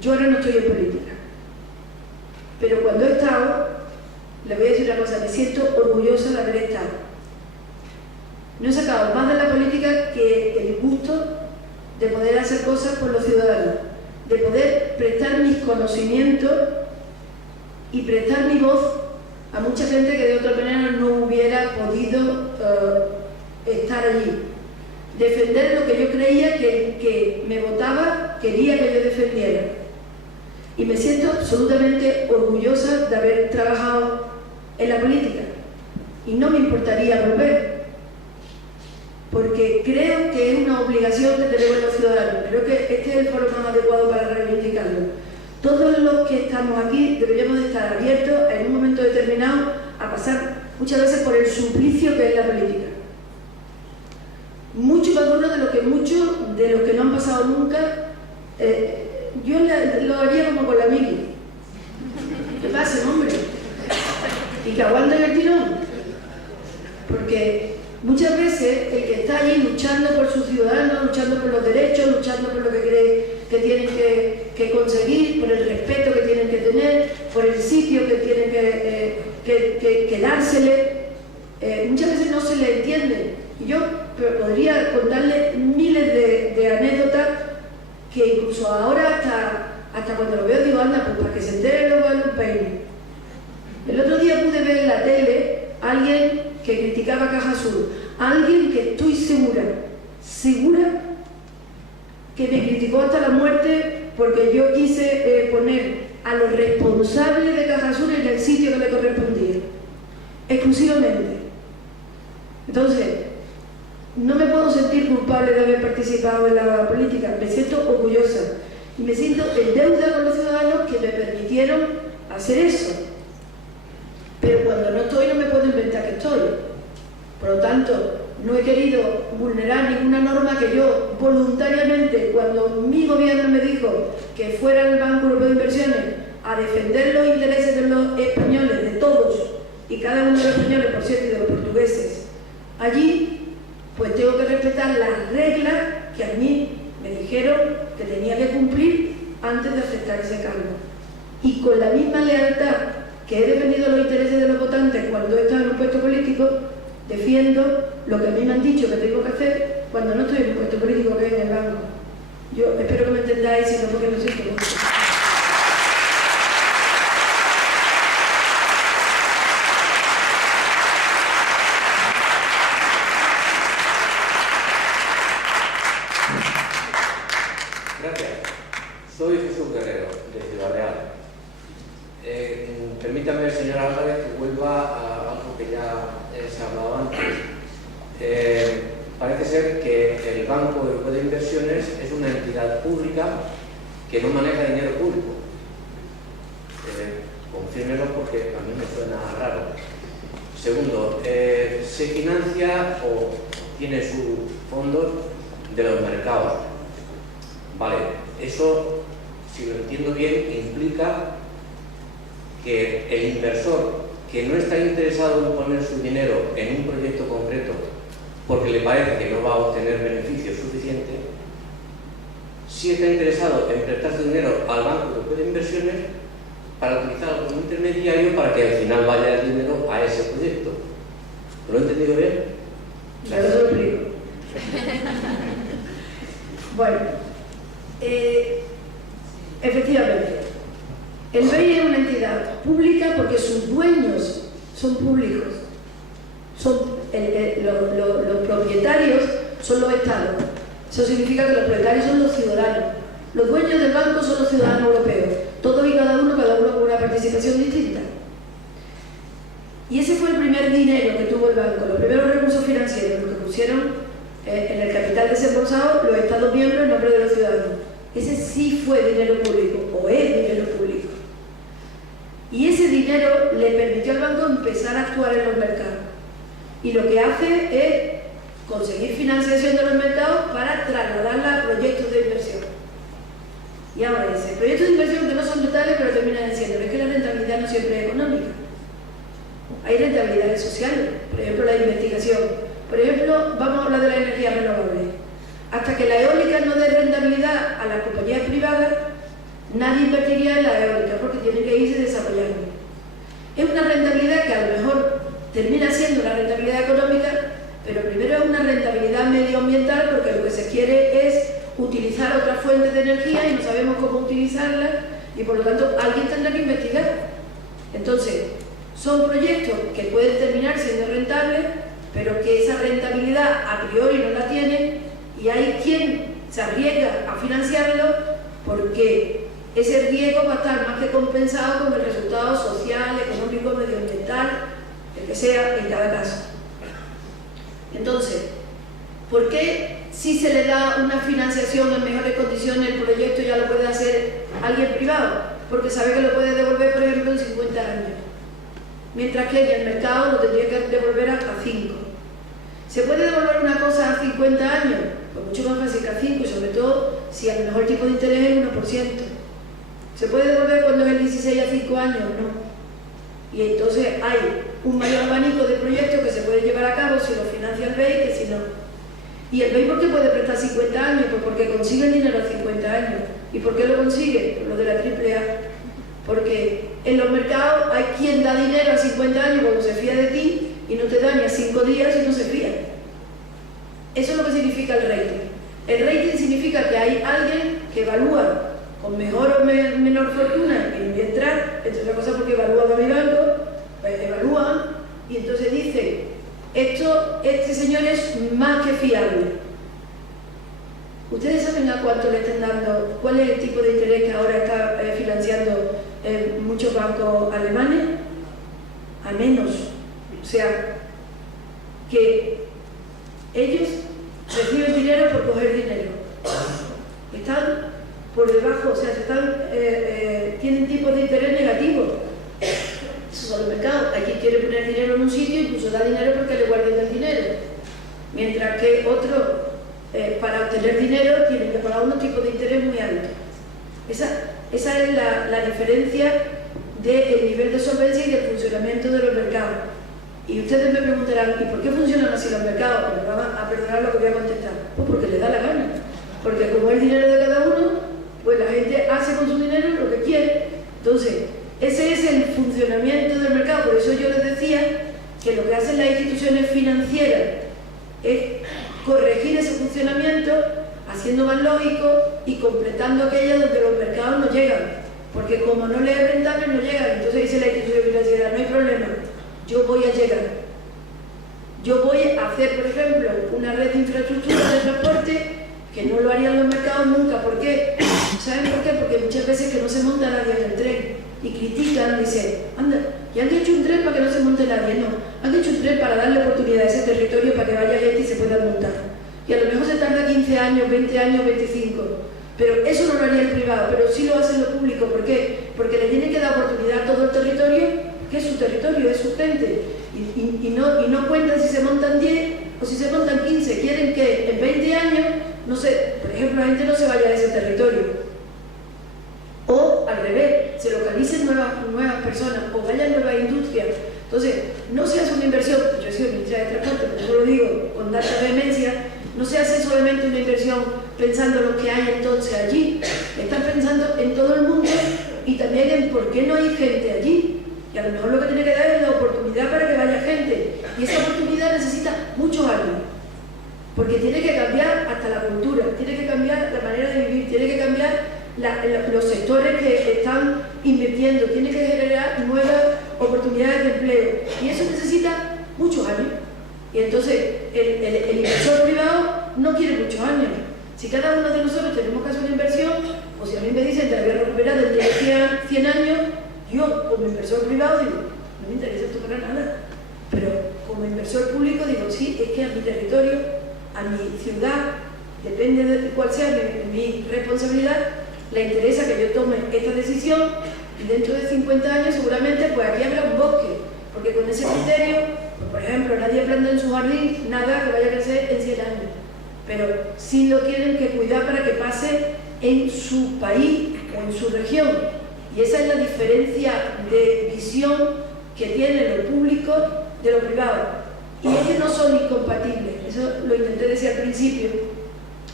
Yo ahora no estoy en política, pero cuando he estado, le voy a decir una cosa, me siento orgullosa de haber estado. No he sacado más de la política que el gusto de poder hacer cosas por los ciudadanos, de poder prestar mis conocimientos y prestar mi voz a mucha gente que de otra manera no hubiera podido estar allí. defender lo que yo creía que me votaba, quería que yo defendiera. Y me siento absolutamente orgullosa de haber trabajado en la política. Y no me importaría volver, porque creo que es una obligación que tenemos los ciudadanos. Creo que este es el foro más adecuado para reivindicarlo. Todos los que estamos aquí deberíamos de estar abiertos en un momento determinado a pasar muchas veces por el suplicio que es la política. Mucho más duro de lo que muchos de los que no han pasado nunca. Yo lo haría como con la Mili. ¿Qué pasa, hombre? Y que aguanten el tirón. Porque muchas veces el que está allí luchando por sus ciudadanos, luchando por los derechos, luchando por lo que cree que tienen que conseguir, por el respeto que tienen que tener, por el sitio que tienen que dársele, muchas veces no se le entiende. Y yo podría contarle miles de anécdotas que incluso ahora hasta cuando lo veo digo, anda, pues para que se entere luego de un peine. El otro día pude ver en la tele a alguien que criticaba Caja Sur, a alguien que estoy segura que me criticó hasta la muerte porque yo quise poner a los responsables de Caja Sur en el sitio que le correspondía, exclusivamente. Entonces, no me puedo sentir culpable de haber participado en la política, me siento orgullosa y me siento en deuda con los ciudadanos que me permitieron hacer eso. Pero cuando no estoy no me puedo inventar que estoy. Por lo tanto, no he querido vulnerar ninguna norma que yo voluntariamente, cuando mi gobierno me dijo que fuera el Banco Europeo de Inversiones a defender los intereses de los españoles, de todos, y cada uno de los españoles, por cierto, y de los portugueses, allí, pues tengo que respetar las reglas que a mí me dijeron que tenía que cumplir antes de aceptar ese cargo. Y con la misma lealtad que he defendido los intereses de los votantes cuando he estado en un puesto político, defiendo lo que a mí me han dicho que tengo que hacer cuando no estoy en un puesto político, que es en el banco. Yo espero que me entendáis, si no, porque lo siento mucho. Gracias. Soy Jesús Guerrero, de Ciudad Real. Permítame, señor Álvarez, que vuelva a algo que ya se ha hablado antes. Parece ser que el Banco Europeo de Inversiones es una entidad pública que no maneja dinero público. Confírmelo porque a mí me suena raro. Segundo, se financia o tiene sus fondos de los mercados. Vale, eso, si lo entiendo bien, implica que el inversor que no está interesado en poner su dinero en un proyecto concreto porque le parece que no va a obtener beneficios suficientes, sí está interesado en prestar su dinero al Banco Europeo de Inversiones para utilizarlo como intermediario para que al final vaya el dinero a ese proyecto. ¿Lo he entendido bien? Ya lo explico. Bueno, efectivamente, el BEI es una entidad pública porque sus dueños son públicos. Los propietarios son los estados. Eso significa que los propietarios son los ciudadanos. Los dueños del banco son los ciudadanos europeos. Todos y cada uno con una participación distinta. Y ese fue el primer dinero que tuvo el banco, los primeros recursos financieros, los que pusieron en el capital desembolsado los estados miembros en nombre de los ciudadanos. Ese sí fue dinero público, o es dinero público. Y ese dinero le permitió al banco empezar a actuar en los mercados. Y lo que hace es conseguir financiación de los mercados para trasladarla a proyectos de inversión. Y ahora dice, proyectos de inversión que no son totales pero terminan siendo, es que la rentabilidad no siempre es económica. Hay rentabilidades sociales, por ejemplo la investigación. Por ejemplo, vamos a hablar de la energía renovable. Hasta que la eólica no dé rentabilidad a las compañías privadas, nadie invertiría en la eólica porque tiene que irse desarrollando. Es una rentabilidad que a lo mejor termina siendo una rentabilidad económica, pero primero es una rentabilidad medioambiental porque lo que se quiere es utilizar otras fuentes de energía y no sabemos cómo utilizarlas y por lo tanto alguien tendrá que investigar. Entonces, son proyectos que pueden terminar siendo rentables, pero que esa rentabilidad a priori no la tienen y hay quien se arriesga a financiarlo porque ese riesgo va a estar más que compensado con el resultado social, económico, medioambiental, el que sea en cada caso. Entonces, ¿por qué si se le da una financiación en mejores condiciones el proyecto ya lo puede hacer alguien privado? Porque sabe que lo puede devolver, por ejemplo, en 50 años. Mientras que en el mercado lo tendría que devolver a 5. ¿Se puede devolver una cosa a 50 años? Pues mucho más fácil que a 5, y sobre todo si a lo mejor el tipo de interés es el 1%. ¿Se puede devolver cuando es el 16 a 5 años? No. Y entonces hay un mayor abanico de proyectos que se pueden llevar a cabo si lo financia el BEI que si no. ¿Y el BEI por qué puede prestar 50 años? Pues porque consigue el dinero a 50 años. ¿Y por qué lo consigue? Por lo de la AAA. Porque en los mercados hay quien da dinero a 50 años cuando se fía de ti y no te da ni a 5 días y no se fía. Eso es lo que significa el rating. El rating significa que hay alguien que evalúa con mejor o menor fortuna y entrar, entre otras cosas porque evalúan a mi banco, pues evalúan y entonces dicen, este señor es más que fiable. ¿Ustedes saben a cuánto le están dando? ¿Cuál es el tipo de interés que ahora está financiando muchos bancos alemanes? A menos. O sea, que ellos reciben dinero por coger dinero. Están por debajo, o sea, tienen tipos de interés negativos. Esos son los mercados. Hay quien quiere poner dinero en un sitio e incluso da dinero porque le guarden el dinero. Mientras que otros, para obtener dinero, tienen que pagar unos tipos de interés muy altos. Esa es la diferencia del nivel de solvencia y del funcionamiento de los mercados. Y ustedes me preguntarán, ¿y por qué funcionan así los mercados? Pues me van a perdonar lo que voy a contestar. Pues porque les da la gana. Porque como es el dinero de cada uno, pues la gente hace con su dinero lo que quiere. Entonces, ese es el funcionamiento del mercado. Por eso yo les decía que lo que hacen las instituciones financieras es corregir ese funcionamiento, haciendo más lógico y completando aquellas donde los mercados no llegan. Porque como no les es rentable, no llegan. Entonces dice la institución financiera, no hay problema, yo voy a llegar. Yo voy a hacer, por ejemplo, una red de infraestructura de transporte que no lo harían los mercados nunca. ¿Por qué? ¿Saben por qué? Porque muchas veces que no se monta nadie en el tren y critican, dicen, anda, y han hecho un tren para que no se monte nadie. No, han hecho un tren para darle oportunidad a ese territorio para que vaya gente y se pueda montar. Y a lo mejor se tarda 15 años, 20 años, 25. Pero eso no lo haría el privado, pero sí lo hace lo público. ¿Por qué? Porque le tienen que dar oportunidad a todo el territorio, que es su territorio, es su gente. Y no cuentan si se montan 10 o si se montan 15. Quieren que en 20 años, no sé, por ejemplo, la gente no se vaya a ese territorio. O al revés, se localicen nuevas personas o vayan nuevas industrias. Entonces, no se hace una inversión, yo he sido ministra de Transporte, por eso lo digo con tanta vehemencia, no se hace solamente una inversión pensando en lo que hay entonces allí, están pensando en todo el mundo y también en por qué no hay gente allí. Y a lo mejor lo que tiene que dar es la oportunidad para que vaya gente. Y esa oportunidad necesita muchos años. Porque tiene que cambiar hasta la cultura, tiene que cambiar la manera de vivir, tiene que cambiar los sectores que están invirtiendo, tiene que generar nuevas oportunidades de empleo. Y eso necesita muchos años. Y entonces el inversor privado no quiere muchos años. Si cada uno de nosotros tenemos que hacer una inversión, o si a mí me dicen que la voy a recuperar dentro de 100 años, yo como inversor privado digo, no me interesa esto para nada. Pero como inversor público digo, sí, es que a mi territorio, a mi ciudad, depende de cuál sea mi responsabilidad, le interesa que yo tome esta decisión y dentro de 50 años seguramente pues aquí habrá un bosque, porque con ese criterio, pues, por ejemplo, nadie planta en su jardín nada que vaya a crecer en 100 años, pero sí lo tienen que cuidar para que pase en su país o en su región. Y esa es la diferencia de visión que tiene lo público de lo privado. Y ellos no son incompatibles, eso lo intenté decir al principio,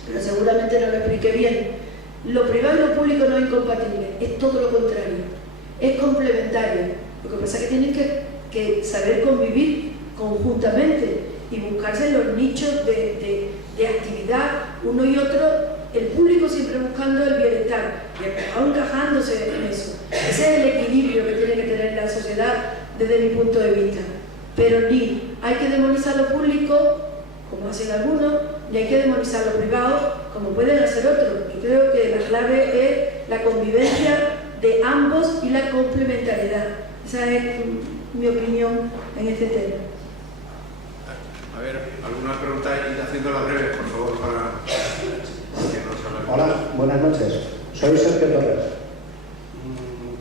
pero seguramente no lo expliqué bien. Lo privado y lo público no es incompatible, es todo lo contrario, es complementario. Lo que pasa es que tienen que saber convivir conjuntamente y buscarse los nichos de actividad uno y otro, el público siempre buscando el bienestar y el privado encajándose en eso. Ese es el equilibrio que tiene que tener la sociedad desde mi punto de vista. Pero ni hay que demonizar lo público, como hacen algunos, ni hay que demonizar lo privado como pueden hacer otros. Yo creo que la clave es la convivencia de ambos y la complementariedad. Esa es mi opinión en este tema. A ver, ¿alguna pregunta? Y haciéndola breve, por favor, para que nos hable. Hola, buenas noches. Soy Sergio Torres.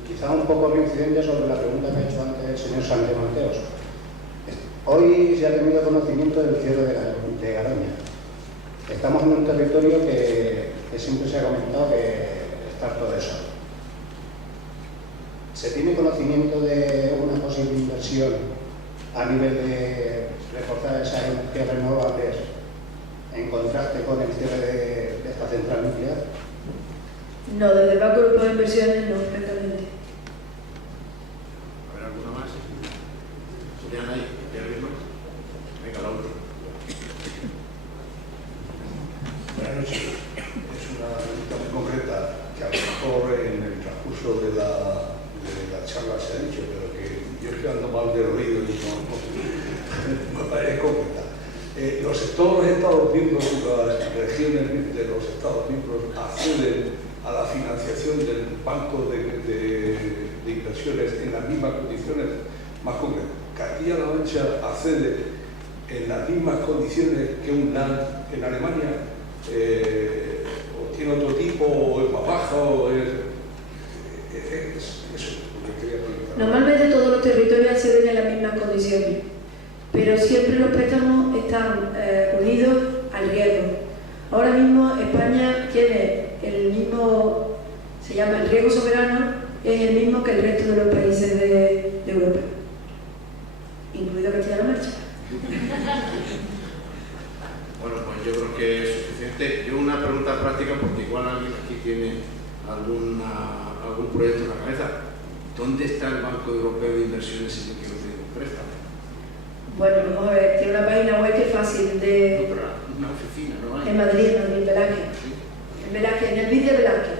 Quizá un poco reincidente sobre la pregunta que ha hecho antes el señor Sánchez Mateos. Hoy se ha tenido conocimiento del cierre de Garoña. Estamos en un territorio que siempre se ha comentado que está harto de eso. ¿Se tiene conocimiento de una posible inversión a nivel de reforzar esas energías renovables en contraste con el cierre de esta central nuclear? No, desde el Banco Europeo de Inversiones no, exactamente. A ver, ¿alguna más? ¿Serían ahí? ¿Alguien más? Venga, la última. Buenas noches. Es una pregunta muy concreta que a lo mejor en el transcurso de la charla se ha dicho, pero que yo estoy ando mal del oído y no me parece concreta. Todos los Estados miembros, las regiones de los Estados miembros acceden a la financiación del Banco de Inversiones en las mismas condiciones, más concretas. Castilla-La Mancha accede en las mismas condiciones que un land en Alemania, o tiene otro tipo, o es más baja, o es eso lo que quería preguntar. Normalmente todos los territorios acceden en las mismas condiciones, pero siempre los préstamos están unidos al riesgo. Ahora mismo España tiene el mismo, se llama el riesgo soberano, es el mismo que el resto de los países de Europa, incluido Castilla-La Mancha. Bueno, pues yo creo que es suficiente. Yo una pregunta práctica, porque igual alguien aquí tiene algún proyecto en la cabeza. ¿Dónde está el Banco Europeo de Inversiones si yo quiero pedir un préstamo? Bueno, vamos a ver, tiene una página web que es fácil de... No, pero una oficina, ¿no hay? En Madrid, en Velázquez. ¿Sí? En Velázquez, en el vídeo de Velázquez.